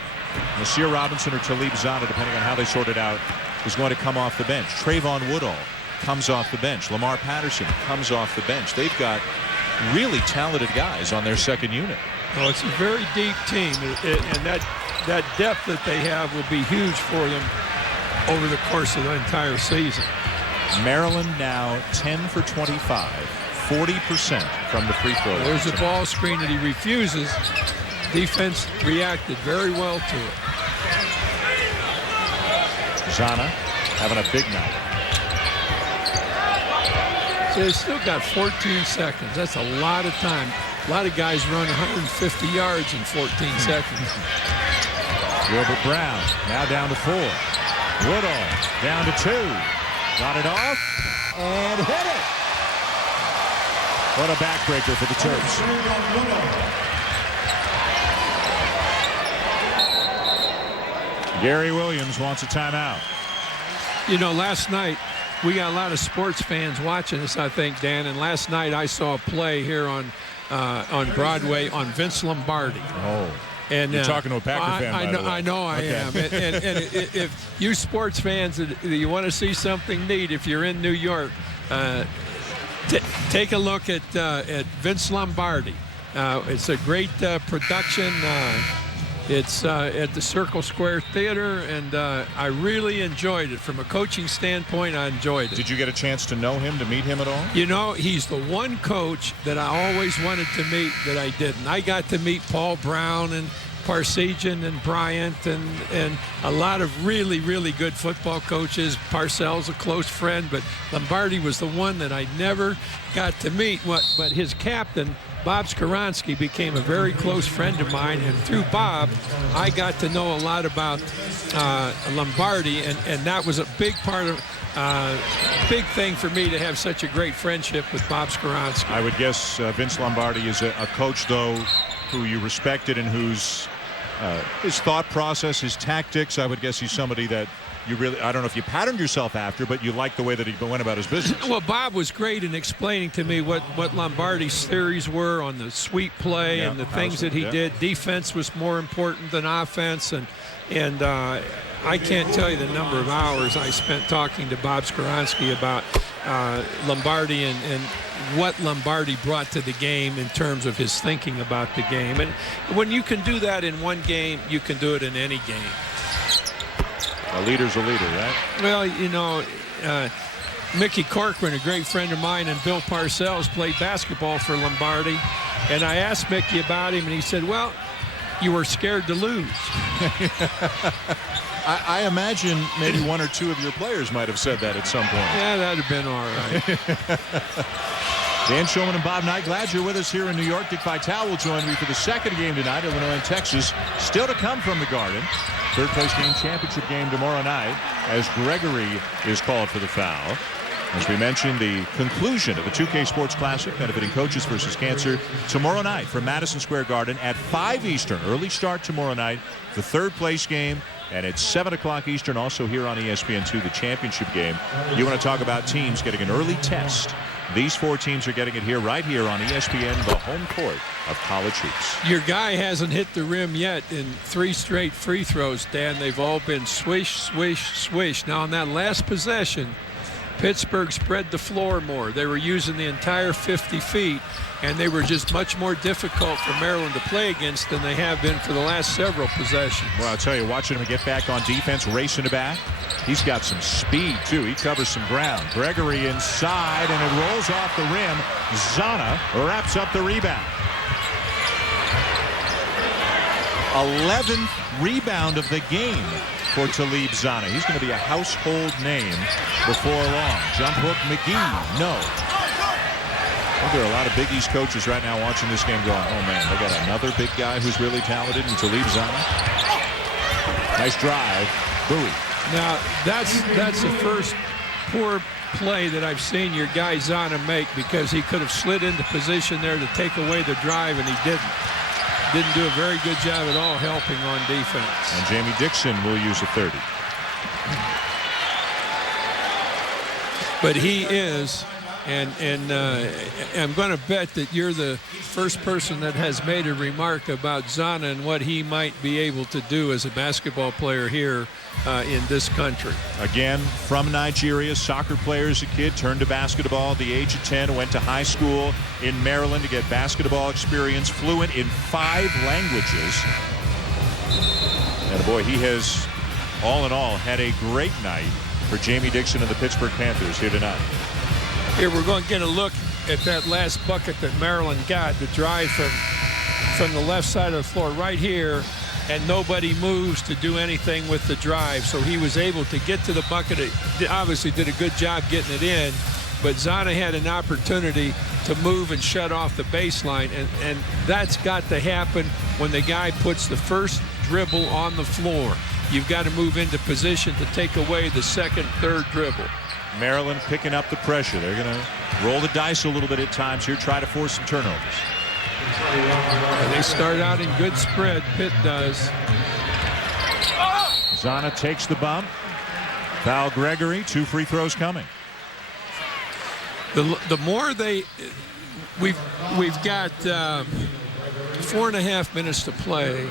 Nasir Robinson or Talib Zanna, depending on how they sort it out, is going to come off the bench. Trayvon Woodall comes off the bench. Lamar Patterson comes off the bench. They've got really talented guys on their second unit. Well, it's a very deep team, and that depth that they have will be huge for them over the course of the entire season. Maryland now 10 for 25, 40% from the free throw line. There's a ball screen that he refuses. Defense reacted very well to it. Zanna having a big night. So they still got 14 seconds. That's a lot of time. A lot of guys run 150 yards in 14 seconds. Gilbert Brown now down to 4. Woodall down to 2. Got it off and hit it. What a backbreaker for the Terps. Gary Williams wants a timeout. You know, last night we got a lot of sports fans watching us, I think, Dan. And last night I saw a play here on Broadway on Vince Lombardi. Oh. And, you're talking to a Packer fan, I know I am. And if you sports fans, you want to see something neat, if you're in New York, take a look at Vince Lombardi. It's a great production. It's at the Circle Square Theater, and I really enjoyed it. From a coaching standpoint, I enjoyed it. Did you get a chance to know him, to meet him at all? You know, he's the one coach that I always wanted to meet that I didn't. I got to meet Paul Brown and Parsegian and Bryant and a lot of really, really good football coaches. Parcells a close friend, but Lombardi was the one that I never got to meet. But his captain, Bob Skoronski, became a very close friend of mine, and through Bob, I got to know a lot about Lombardi, and that was a big part of big thing for me to have such a great friendship with Bob Skoronski. I would guess Vince Lombardi is a coach, though, who you respected and whose his thought process, his tactics, I would guess he's somebody that you really, I don't know if you patterned yourself after, but you liked the way that he went about his business. Well, Bob was great in explaining to me what Lombardi's theories were on the sweep play and the things that he did. Defense was more important than offense, and I can't tell you the number of hours I spent talking to Bob Skoronski about Lombardi and what Lombardi brought to the game in terms of his thinking about the game. And when you can do that in one game, you can do it in any game. A leader's a leader, right? Well, you know, Mickey Corcoran, a great friend of mine, and Bill Parcells played basketball for Lombardi. And I asked Mickey about him, and he said, well, you were scared to lose. I imagine maybe one or two of your players might have said that at some point. Yeah, that would have been all right. Dan Shulman and Bob Knight, glad you're with us here in New York. Dick Vitale will join me for the second game tonight, Illinois and Texas. Still to come from the Garden. Third place game, championship game tomorrow night, as Gregory is called for the foul. As we mentioned, the conclusion of the 2K Sports Classic benefiting Coaches versus Cancer tomorrow night from Madison Square Garden at 5 Eastern. Early start tomorrow night, the third place game. And it's 7 o'clock Eastern, also here on ESPN2, the championship game. You want to talk about teams getting an early test. These four teams are getting it here, right here on ESPN, the home court of college hoops. Your guy hasn't hit the rim yet in 3 straight free throws, Dan. They've all been swish, swish, swish. Now, on that last possession, Pittsburgh spread the floor more. They were using the entire 50 feet, and they were just much more difficult for Maryland to play against than they have been for the last several possessions. Well, I'll tell you, watching him get back on defense, racing it back, he's got some speed, too. He covers some ground. Gregory inside, and it rolls off the rim. Zanna wraps up the rebound. 11th rebound of the game for Talib Zanna. He's going to be a household name before long. Jump hook, McGee, no. I think there are a lot of Big East coaches right now watching this game going, oh man, they got another big guy who's really talented in Talib Zanna. Nice drive. Bowie. Now, that's the first poor play that I've seen your guy Zanna make, because he could have slid into position there to take away the drive, and he didn't. Didn't do a very good job at all helping on defense. And Jamie Dixon will use a 30. But he is And I'm going to bet that you're the first person that has made a remark about Zana and what he might be able to do as a basketball player here in this country. Again, from Nigeria, soccer player as a kid, turned to basketball at the age of 10, went to high school in Maryland to get basketball experience, fluent in 5 languages. And boy, he has, all in all, had a great night for Jamie Dixon and the Pittsburgh Panthers here tonight. Here we're going to get a look at that last bucket that Maryland got, the drive from the left side of the floor right here, and nobody moves to do anything with the drive. So he was able to get to the bucket. It obviously did a good job getting it in, but Zana had an opportunity to move and shut off the baseline, and that's got to happen when the guy puts the first dribble on the floor. You've got to move into position to take away the second, third dribble. Maryland picking up the pressure. They're going to roll the dice a little bit at times here, try to force some turnovers. And they start out in good spread. Pitt does. Zana takes the bump. Foul Gregory. 2 free throws coming. The more we've got 4.5 minutes to play.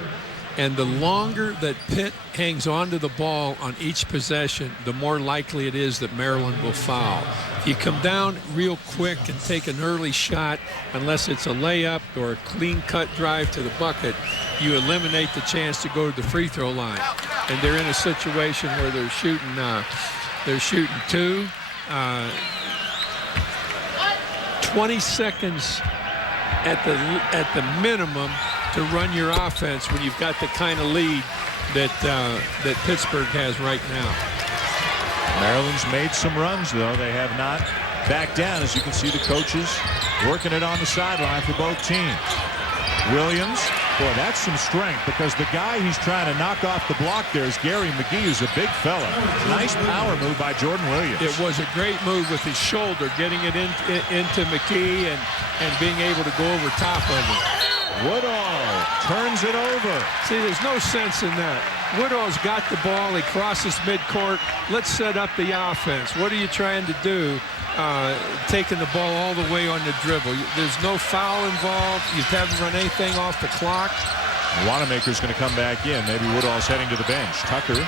And the longer that Pitt hangs on to the ball on each possession, the more likely it is that Maryland will foul. If you come down real quick and take an early shot, unless it's a layup or a clean-cut drive to the bucket, you eliminate the chance to go to the free throw line. And they're in a situation where they're shooting 2. 20 seconds at the minimum to run your offense when you've got the kind of lead that Pittsburgh has right now. Maryland's made some runs, though. They have not backed down. As you can see, the coaches working it on the sideline for both teams. Williams, boy, that's some strength, because the guy he's trying to knock off the block there is Gary McGee, who's a big fella. Nice power move by Jordan Williams. It was a great move with his shoulder, getting it into McGee and being able to go over top of him. Woodall turns it over. See, there's no sense in that. Woodall's got the ball. He crosses midcourt. Let's set up the offense. What are you trying to do? Taking the ball all the way on the dribble. There's no foul involved. You haven't run anything off the clock. Wanamaker's going to come back in. Maybe Woodall's heading to the bench. Tucker,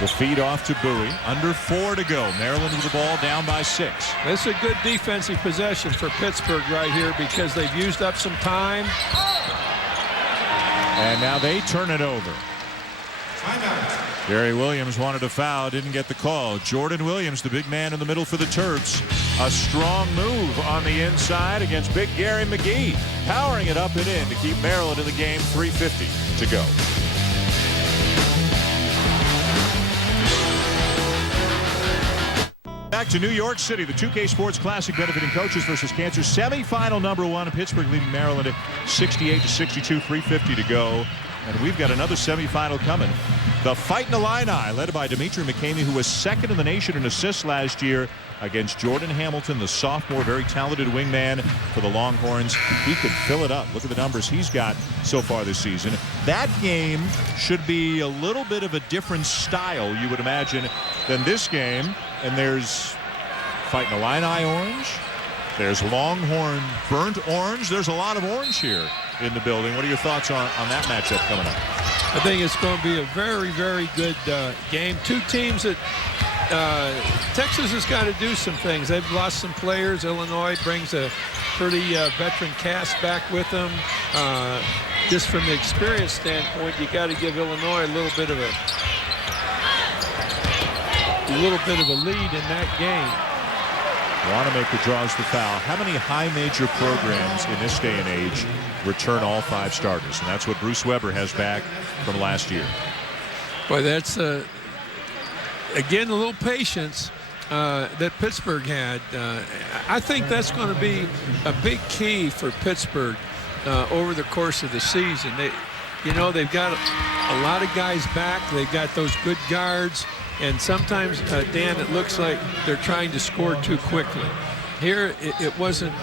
the feed off to Bowie. Under 4 to go. Maryland with the ball down by 6. This is a good defensive possession for Pittsburgh right here, because they've used up some time. And now they turn it over. Gary Williams wanted a foul, didn't get the call. Jordan Williams, the big man in the middle for the Terps. A strong move on the inside against big Gary McGee. Powering it up and in to keep Maryland in the game. 3:50 to go. Back to New York City, the 2K Sports Classic benefiting coaches versus cancer. Semifinal number 1. Pittsburgh leading Maryland at 68-62, 3:50 to go. And we've got another semifinal coming. The Fighting Illini, led by Dimitri McCamey, who was second in the nation in assists last year, against Jordan Hamilton, the sophomore, very talented wingman for the Longhorns. He could fill it up. Look at the numbers he's got so far this season. That game should be a little bit of a different style, you would imagine, than this game. And there's Fighting Illini orange. There's Longhorn burnt orange. There's a lot of orange here in the building. What are your thoughts on that matchup coming up? I think it's going to be a very, very good game. Two teams that Texas has got to do some things. They've lost some players. Illinois brings a pretty veteran cast back with them. Just from the experience standpoint, you got to give Illinois a little bit of a lead in that game. Wanamaker draws the foul. How many high major programs in this day and age return all 5 starters? And that's what Bruce Weber has back from last year. Boy, that's again a little patience that Pittsburgh had. I think that's going to be a big key for Pittsburgh over the course of the season. They've got a lot of guys back. They've got those good guards. And sometimes, Dan, it looks like they're trying to score too quickly. Here, it wasn't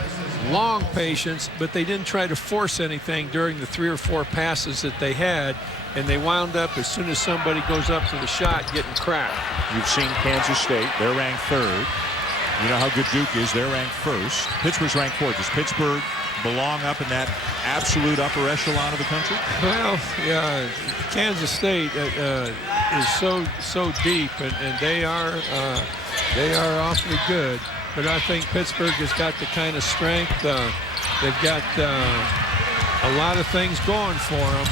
long patience, but they didn't try to force anything during the 3 or 4 passes that they had, and they wound up, as soon as somebody goes up for the shot, getting cracked. You've seen Kansas State. They're ranked 3rd You know how good Duke is. They're ranked first. Pittsburgh's ranked fourth. Does Pittsburgh belong up in that absolute upper echelon of the country? Well, yeah, Kansas State is so deep, and they are awfully good. But I think Pittsburgh has got the kind of strength. They've got a lot of things going for them.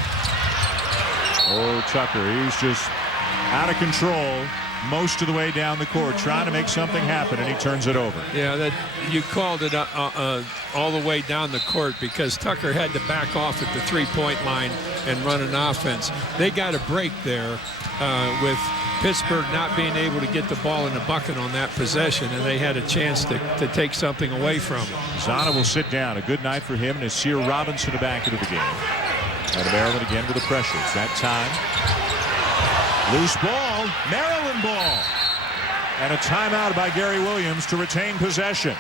Oh, Tucker, he's just out of control most of the way down the court, trying to make something happen, and he turns it over. Yeah, that you called it all the way down the court because Tucker had to back off at the three-point line and run an offense. They got a break there with Pittsburgh not being able to get the ball in the bucket on that possession, and they had a chance to take something away from him. Zana will sit down. A good night for him, and Nasir Robinson back into the game. And Maryland again with the pressure. It's that time. Loose ball, Maryland ball. And a timeout by Gary Williams to retain possession.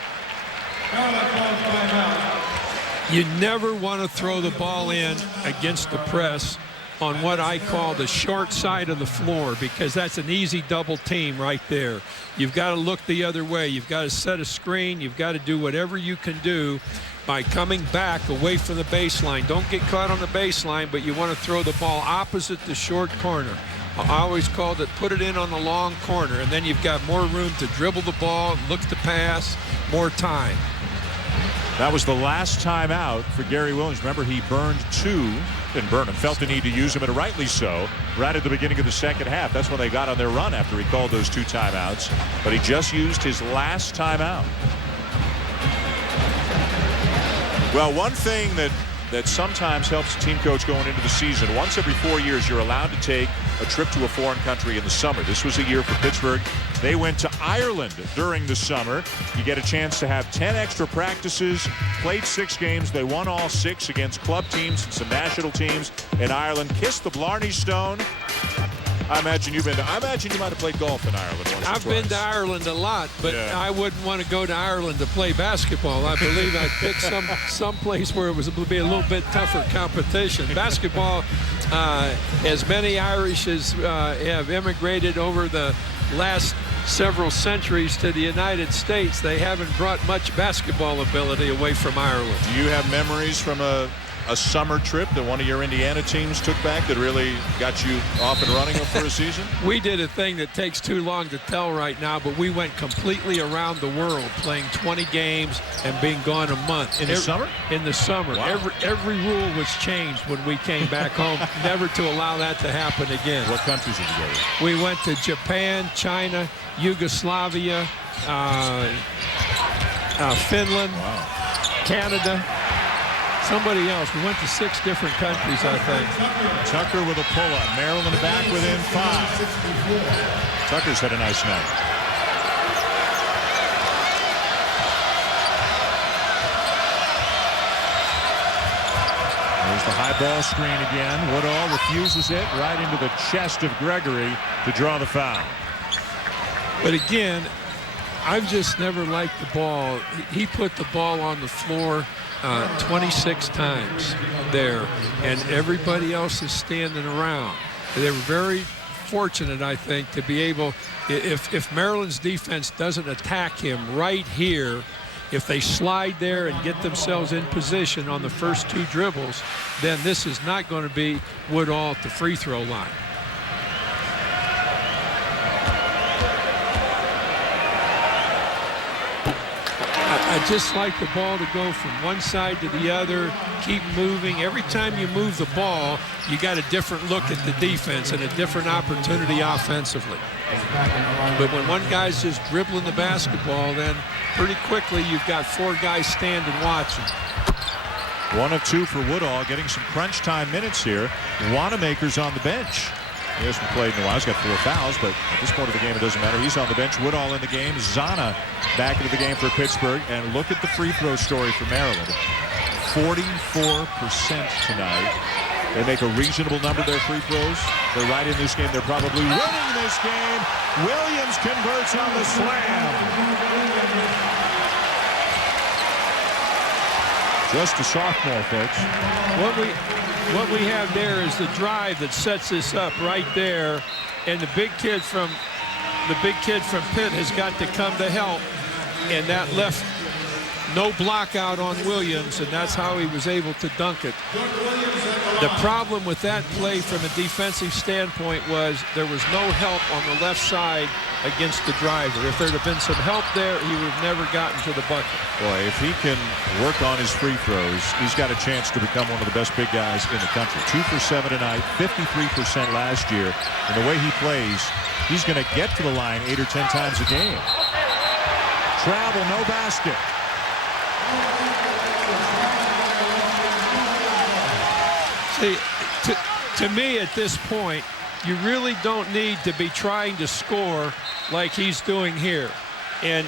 You never want to throw the ball in against the press on what I call the short side of the floor, because that's an easy double team right there. You've got to look the other way. You've got to set a screen. You've got to do whatever you can do by coming back away from the baseline. Don't get caught on the baseline, but you want to throw the ball opposite the short corner. I always called it put it in on the long corner, and then you've got more room to dribble the ball, look to pass, more time. That was the last time out for Gary Williams. Remember, he burned two. Didn't burn him. Felt the need to use him, and rightly so, right at the beginning of the second half. That's when they got on their run after he called those two timeouts. But he just used his last timeout. Well, one thing that sometimes helps a team coach going into the season, once every 4 years, you're allowed to take a trip to a foreign country in the summer. This was a year for Pittsburgh. They went to Ireland during the summer. You get a chance to have 10 extra practices, played 6 games. They won all 6 against club teams and some national teams in Ireland. Kissed the Blarney Stone. I imagine you might have played golf in Ireland once or twice. I've been to Ireland a lot, but yeah. I wouldn't want to go to Ireland to play basketball. I believe I'd pick some place where it was be a little bit tougher competition. Basketball, as many Irish as have immigrated over the last several centuries to the United States, they haven't brought much basketball ability away from Ireland. Do you have memories from a summer trip that one of your Indiana teams took back that really got you off and running for a season? We did a thing that takes too long to tell right now, but we went completely around the world playing 20 games and being gone a month. In the summer? In the summer. Wow. Every rule was changed when we came back home, never to allow that to happen again. What countries did you go to? We went to Japan, China, Yugoslavia, Finland, wow. Canada. Somebody else. We went to 6 different countries, I think. Tucker with a pull-up. Maryland back within 5. Tucker's had a nice night. There's the high ball screen again. Woodall refuses it right into the chest of Gregory to draw the foul. But again, I've just never liked the ball. He put the ball on the floor 26 times there, and everybody else is standing around. They were very fortunate, I think, to be able, if Maryland's defense doesn't attack him right here, if they slide there and get themselves in position on the first 2 dribbles, then this is not going to be Woodall at the free throw line. I just like the ball to go from one side to the other, keep moving. Every time you move the ball, you got a different look at the defense and a different opportunity offensively. But when one guy's just dribbling the basketball, then pretty quickly you've got 4 guys standing watching. 1 of 2 for Woodall, getting some crunch time minutes here. Wanamaker's on the bench. He hasn't played in a while. He's got 4 fouls, but at this point of the game, it doesn't matter. He's on the bench. Woodall in the game. Zana back into the game for Pittsburgh. And look at the free throw story for Maryland. 44% tonight. They make a reasonable number of their free throws. They're right in this game. They're probably winning this game. Williams converts on the slam. Just a sophomore, folks. What we have there is the drive that sets this up right there, and the big kid from Pitt has got to come to help. and that left no block out on Williams, and that's how he was able to dunk it. The problem with that play from a defensive standpoint was there was no help on the left side against the driver. If there'd have been some help there, he would have never gotten to the bucket. Boy, if he can work on his free throws, he's got a chance to become one of the best big guys in the country. 2 for 7 tonight, 53% last year. And the way he plays, he's going to get to the line 8 or 10 times a game. Travel, no basket. See, to me at this point, you really don't need to be trying to score like he's doing here. And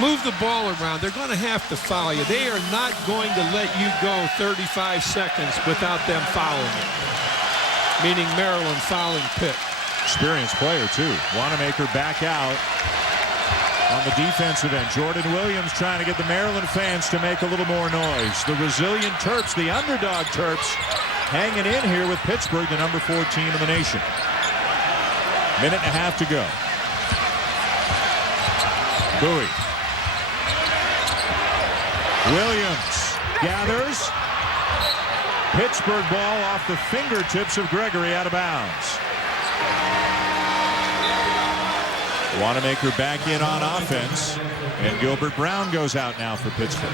move the ball around. They're going to have to foul you. They are not going to let you go 35 seconds without them fouling you. Meaning Maryland fouling Pitt. Experienced player, too. Wanamaker back out on the defensive end. Jordan Williams trying to get the Maryland fans to make a little more noise. The resilient Terps, the underdog Terps, hanging in here with Pittsburgh, the number 4 team in the nation. Minute and a half to go. Bowie. Williams gathers. Pittsburgh ball off the fingertips of Gregory, out of bounds. Wanamaker back in on offense, and Gilbert Brown goes out now for Pittsburgh.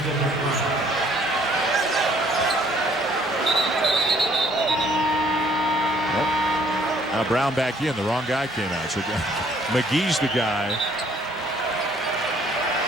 Now Brown back in. The wrong guy came out. So McGee's the guy.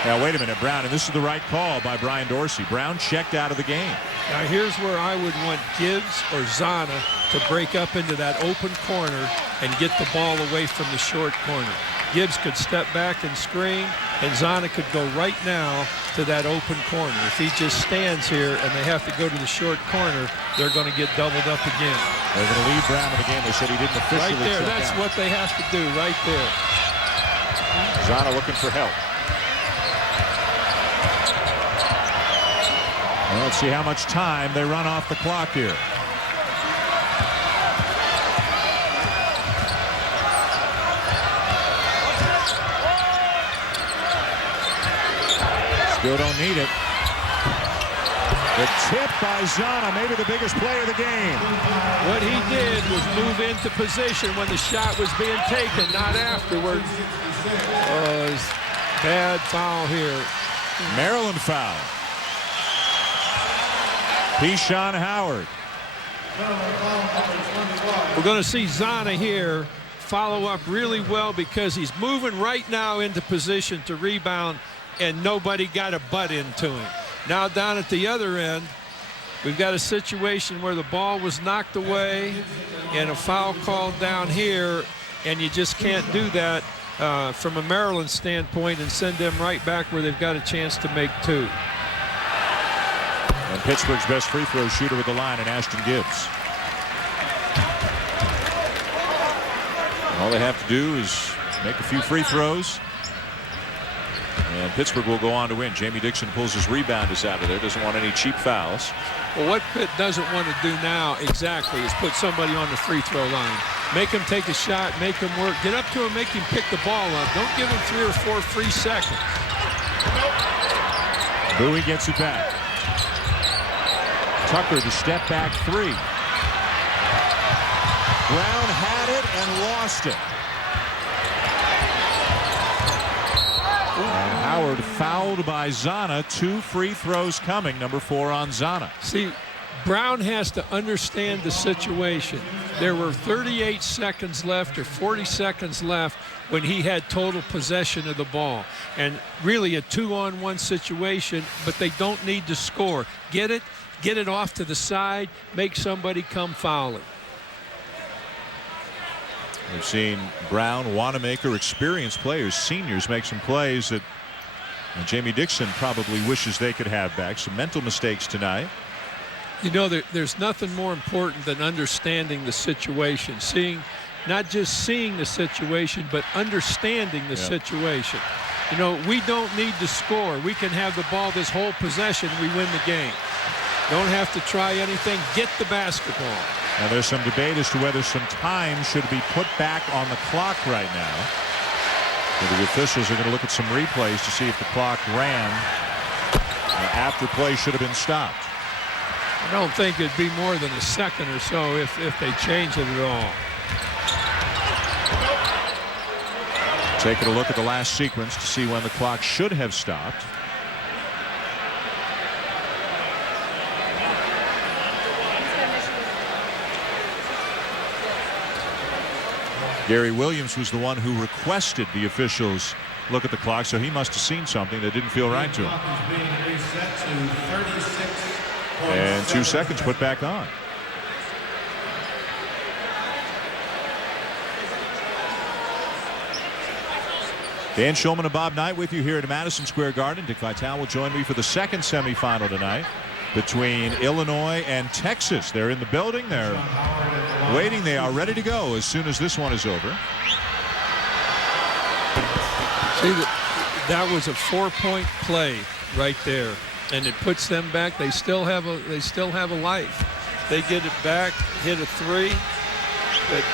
Now wait a minute, Brown, and this is the right call by Brian Dorsey. Brown checked out of the game. Now here's where I would want Gibbs or Zana to break up into that open corner and get the ball away from the short corner. Gibbs could step back and screen, and Zana could go right now to that open corner. If he just stands here and they have to go to the short corner, they're going to get doubled up again. They're going to leave Brown in the game. They said he didn't officially right there. That's out. What they have to do right there. Zana looking for help. Well, let's see how much time they run off the clock here. Still don't need it. The tip by Zana, maybe the biggest play of the game. What he did was move into position when the shot was being taken, not afterward. Bad foul here. Maryland foul. Keyshawn Howard. We're going to see Zana here follow up really well because he's moving right now into position to rebound, and nobody got a butt into him. Now down at the other end, we've got a situation where the ball was knocked away and a foul called down here, and you just can't do that from a Maryland standpoint and send them right back where they've got a chance to make 2. And Pittsburgh's best free throw shooter with the line, and Ashton Gibbs. All they have to do is make a few free throws, and Pittsburgh will go on to win. Jamie Dixon pulls his rebounders out of there. Doesn't want any cheap fouls. Well, what Pitt doesn't want to do now exactly is put somebody on the free throw line. Make him take a shot, make him work, get up to him, make him pick the ball up. Don't give him 3 or 4 free seconds. Bowie gets it back. Tucker to step back 3. Brown had it and lost it. And Howard fouled by Zana. 2 free throws coming. Number 4 on Zana. See, Brown has to understand the situation. There were 38 seconds left or 40 seconds left when he had total possession of the ball. And really a 2-on-1 situation, but they don't need to score. Get it off to the side, make somebody come fouling. We've seen Brown, Wanamaker, experienced players, seniors, make some plays that Jamie Dixon probably wishes they could have back. Some mental mistakes tonight. You know, there's nothing more important than understanding the situation. Not just seeing the situation, but understanding the situation. You know, we don't need to score. We can have the ball this whole possession. We win the game. Don't have to try anything. Get the basketball. Now there's some debate as to whether some time should be put back on the clock right now. The officials are going to look at some replays to see if the clock ran after play should have been stopped. I don't think it'd be more than a second or so if they change it at all. Taking a look at the last sequence to see when the clock should have stopped. Gary Williams was the one who requested the officials look at the clock, so he must have seen something that didn't feel right to him. And 2 seconds put back on. Dan Shulman and Bob Knight with you here at Madison Square Garden. Dick Vitale will join me for the second semifinal tonight between Illinois and Texas. They're in the building. They're waiting. They are ready to go as soon as this one is over. See, that was a 4-point play right there, and it puts them back. They still have a life. They get it back, hit a 3, but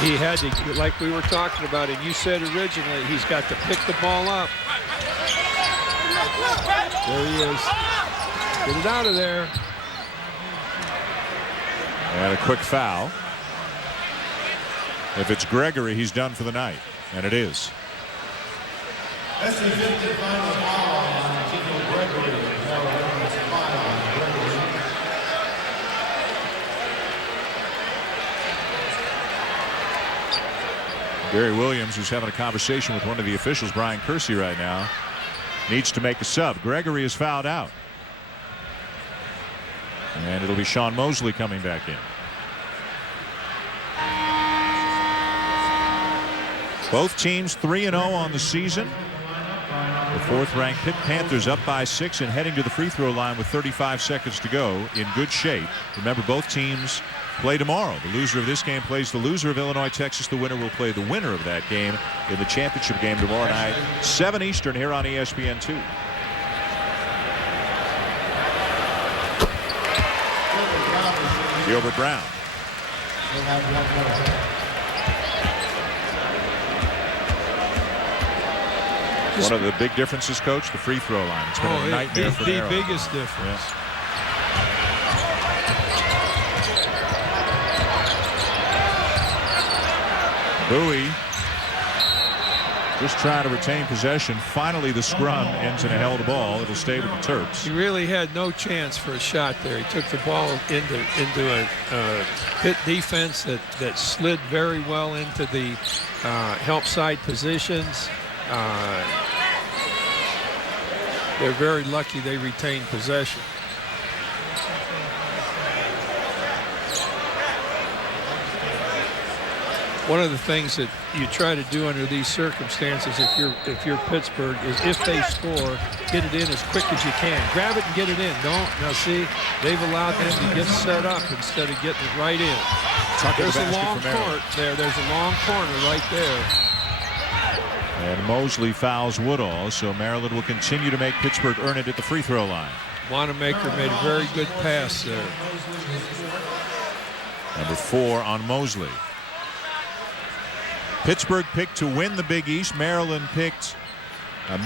he had to, like we were talking about, and you said originally, he's got to pick the ball up. There he is. Get it out of there. And a quick foul. If it's Gregory, he's done for the night, and it is. That's the 50th final foul on Gregory. Gary Williams, who's having a conversation with one of the officials, Brian Kersey, right now, needs to make a sub. Gregory is fouled out. And it'll be Sean Mosley coming back in. Both teams 3-0 on the season. The 4th-ranked Pitt Panthers up by 6 and heading to the free throw line with 35 seconds to go in good shape. Remember, both teams play tomorrow. The loser of this game plays the loser of Illinois, Texas. The winner will play the winner of that game in the championship game tomorrow night, 7 Eastern here on ESPN2. Gilbert Brown. One of the big differences, Coach, the free throw line. It's been a nightmare for the biggest difference. Yeah. Bowie just trying to retain possession. Finally, the scrum ends in a held ball. It'll stay with the Terps. He really had no chance for a shot there. He took the ball into a Pitt defense that slid very well into the help side positions. They're very lucky they retained possession. One of the things that you try to do under these circumstances, if you're Pittsburgh, is if they score, get it in as quick as you can. Grab it and get it in. Don't. Now see, they've allowed them to get set up instead of getting it right in. There's a long court there. There's a long corner right there. And Mosley fouls Woodall, so Maryland will continue to make Pittsburgh earn it at the free throw line. Wanamaker made a very good pass there. Number 4 on Mosley. Pittsburgh picked to win the Big East. Maryland picked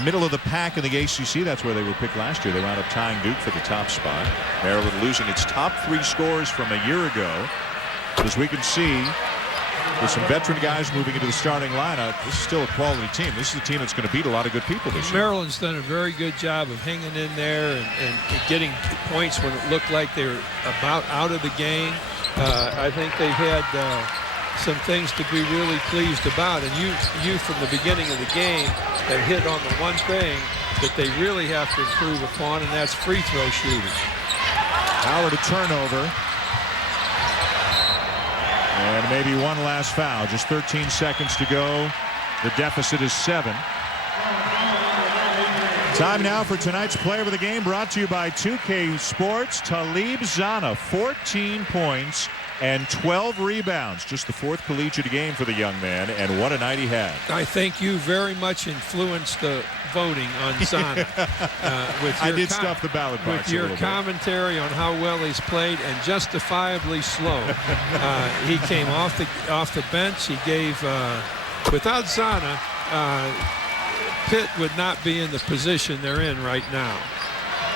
middle of the pack in the ACC. That's where they were picked last year. They wound up tying Duke for the top spot. Maryland losing its top 3 scorers from a year ago. But as we can see, with some veteran guys moving into the starting lineup, this is still a quality team. This is a team that's going to beat a lot of good people this year. Maryland's done a very good job of hanging in there and getting points when it looked like they were about out of the game. I think they've had some things to be really pleased about. And you from the beginning of the game have hit on the one thing that they really have to improve upon, and that's free throw shooting. Howard a turnover. And maybe one last foul. Just 13 seconds to go. The deficit is 7. Time now for tonight's player of the game, brought to you by 2K Sports. Talib Zana, 14 points and 12 rebounds. Just the 4th collegiate game for the young man, and what a night he had. I think you very much influenced the voting on Zana. I did stuff the ballot box with your commentary on how well he's played, and justifiably slow. He came off the bench. He gave without Zana, Pitt would not be in the position they're in right now.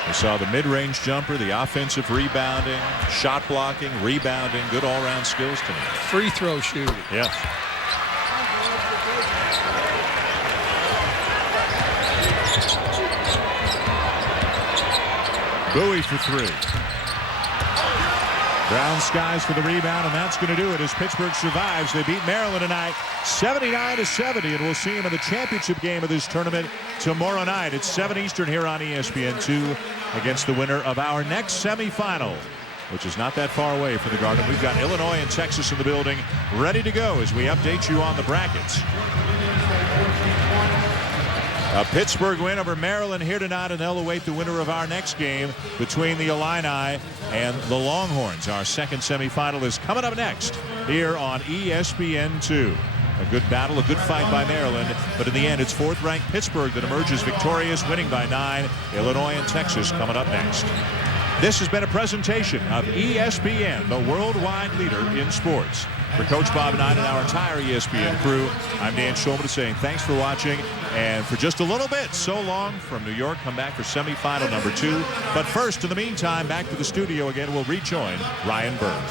We saw the mid-range jumper, the offensive rebounding, shot blocking, rebounding, good all-around skills tonight. Free throw shooting. Yeah. Bowie for three. Brown skies for the rebound, and that's going to do it as Pittsburgh survives. They beat Maryland tonight 79-70, and we'll see them in the championship game of this tournament tomorrow night. It's 7 Eastern here on ESPN2 against the winner of our next semifinal, which is not that far away from the Garden. We've got Illinois and Texas in the building ready to go as we update you on the brackets. A Pittsburgh win over Maryland here tonight, and they'll await the winner of our next game between the Illini and the Longhorns. Our second semifinal is coming up next here on ESPN2. A good battle, a good fight by Maryland, but in the end, it's fourth-ranked Pittsburgh that emerges victorious, winning by 9. Illinois and Texas coming up next. This has been a presentation of ESPN, the worldwide leader in sports. For Coach Bob and I and our entire ESPN crew, I'm Dan Schulman saying thanks for watching. And for just a little bit, so long from New York. Come back for semifinal number 2. But first, in the meantime, back to the studio again, we'll rejoin Ryan Burr.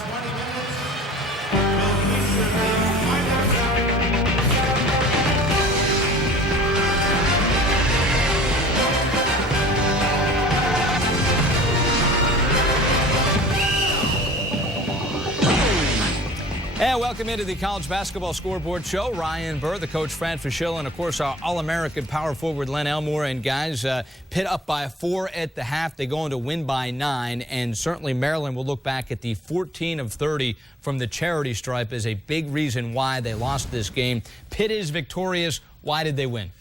And welcome into the College Basketball Scoreboard Show. Ryan Burr, the coach Fran Fischel, and of course our All-American power forward Len Elmore. And guys, Pitt up by 4 at the half. They go on to win by 9. And certainly Maryland will look back at the 14 of 30 from the charity stripe as a big reason why they lost this game. Pitt is victorious. Why did they win?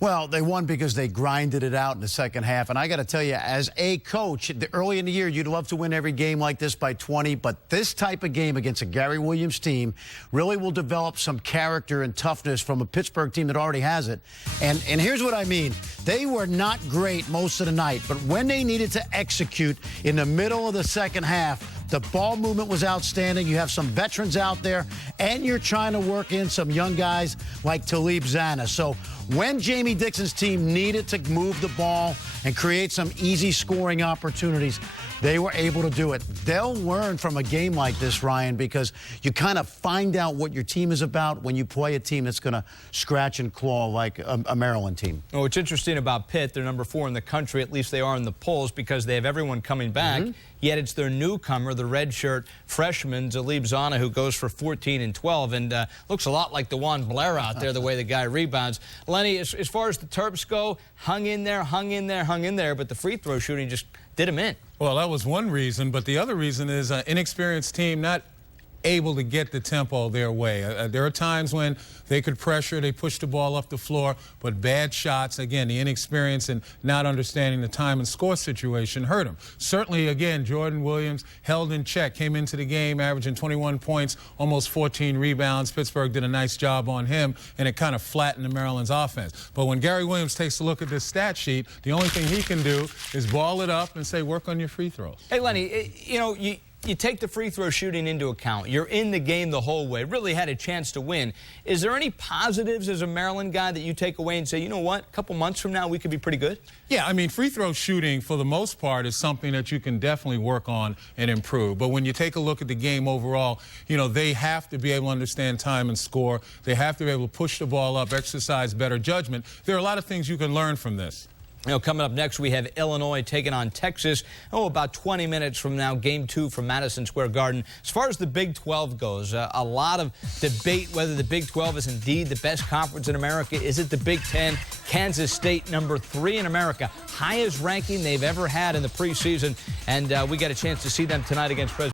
Well, they won because they grinded it out in the second half. And I got to tell you, as a coach, early in the year, you'd love to win every game like this by 20. But this type of game against a Gary Williams team really will develop some character and toughness from a Pittsburgh team that already has it. And here's what I mean. They were not great most of the night. But when they needed to execute in the middle of the second half, the ball movement was outstanding. You have some veterans out there, and you're trying to work in some young guys like Talib Zanna. So when Jamie Dixon's team needed to move the ball and create some easy scoring opportunities, they were able to do it. They'll learn from a game like this, Ryan, because you kind of find out what your team is about when you play a team that's going to scratch and claw like a Maryland team. Well, what's interesting about Pitt, they're number 4 in the country, at least they are in the polls, because they have everyone coming back. Yet it's their newcomer, the redshirt freshman, Talib Zanna, who goes for 14 and 12 and looks a lot like DeJuan Blair out there, the way the guy rebounds. Lenny, as far as the Terps go, hung in there, but the free throw shooting just did him in. Well, that was one reason, but the other reason is an inexperienced team not able to get the tempo their way. There are times when they could pressure, they push the ball up the floor, but bad shots, again, the inexperience and not understanding the time and score situation hurt them. Certainly, again, Jordan Williams held in check, came into the game averaging 21 points, almost 14 rebounds. Pittsburgh did a nice job on him, and it kind of flattened the Maryland's offense. But when Gary Williams takes a look at this stat sheet, the only thing he can do is ball it up and say, work on your free throws. Hey, Lenny, you know, you take the free throw shooting into account. You're in the game the whole way. Really had a chance to win. Is there any positives as a Maryland guy that you take away and say, you know what, a couple months from now we could be pretty good? Yeah, I mean, free throw shooting for the most part is something that you can definitely work on and improve. But when you take a look at the game overall, you know, they have to be able to understand time and score. They have to be able to push the ball up, exercise better judgment. There are a lot of things you can learn from this. You know, coming up next, we have Illinois taking on Texas. Oh, about 20 minutes from now, Game 2 from Madison Square Garden. As far as the Big 12 goes, a lot of debate whether the Big 12 is indeed the best conference in America. Is it the Big 10? Kansas State, number 3 in America. Highest ranking they've ever had in the preseason. And we got a chance to see them tonight against President.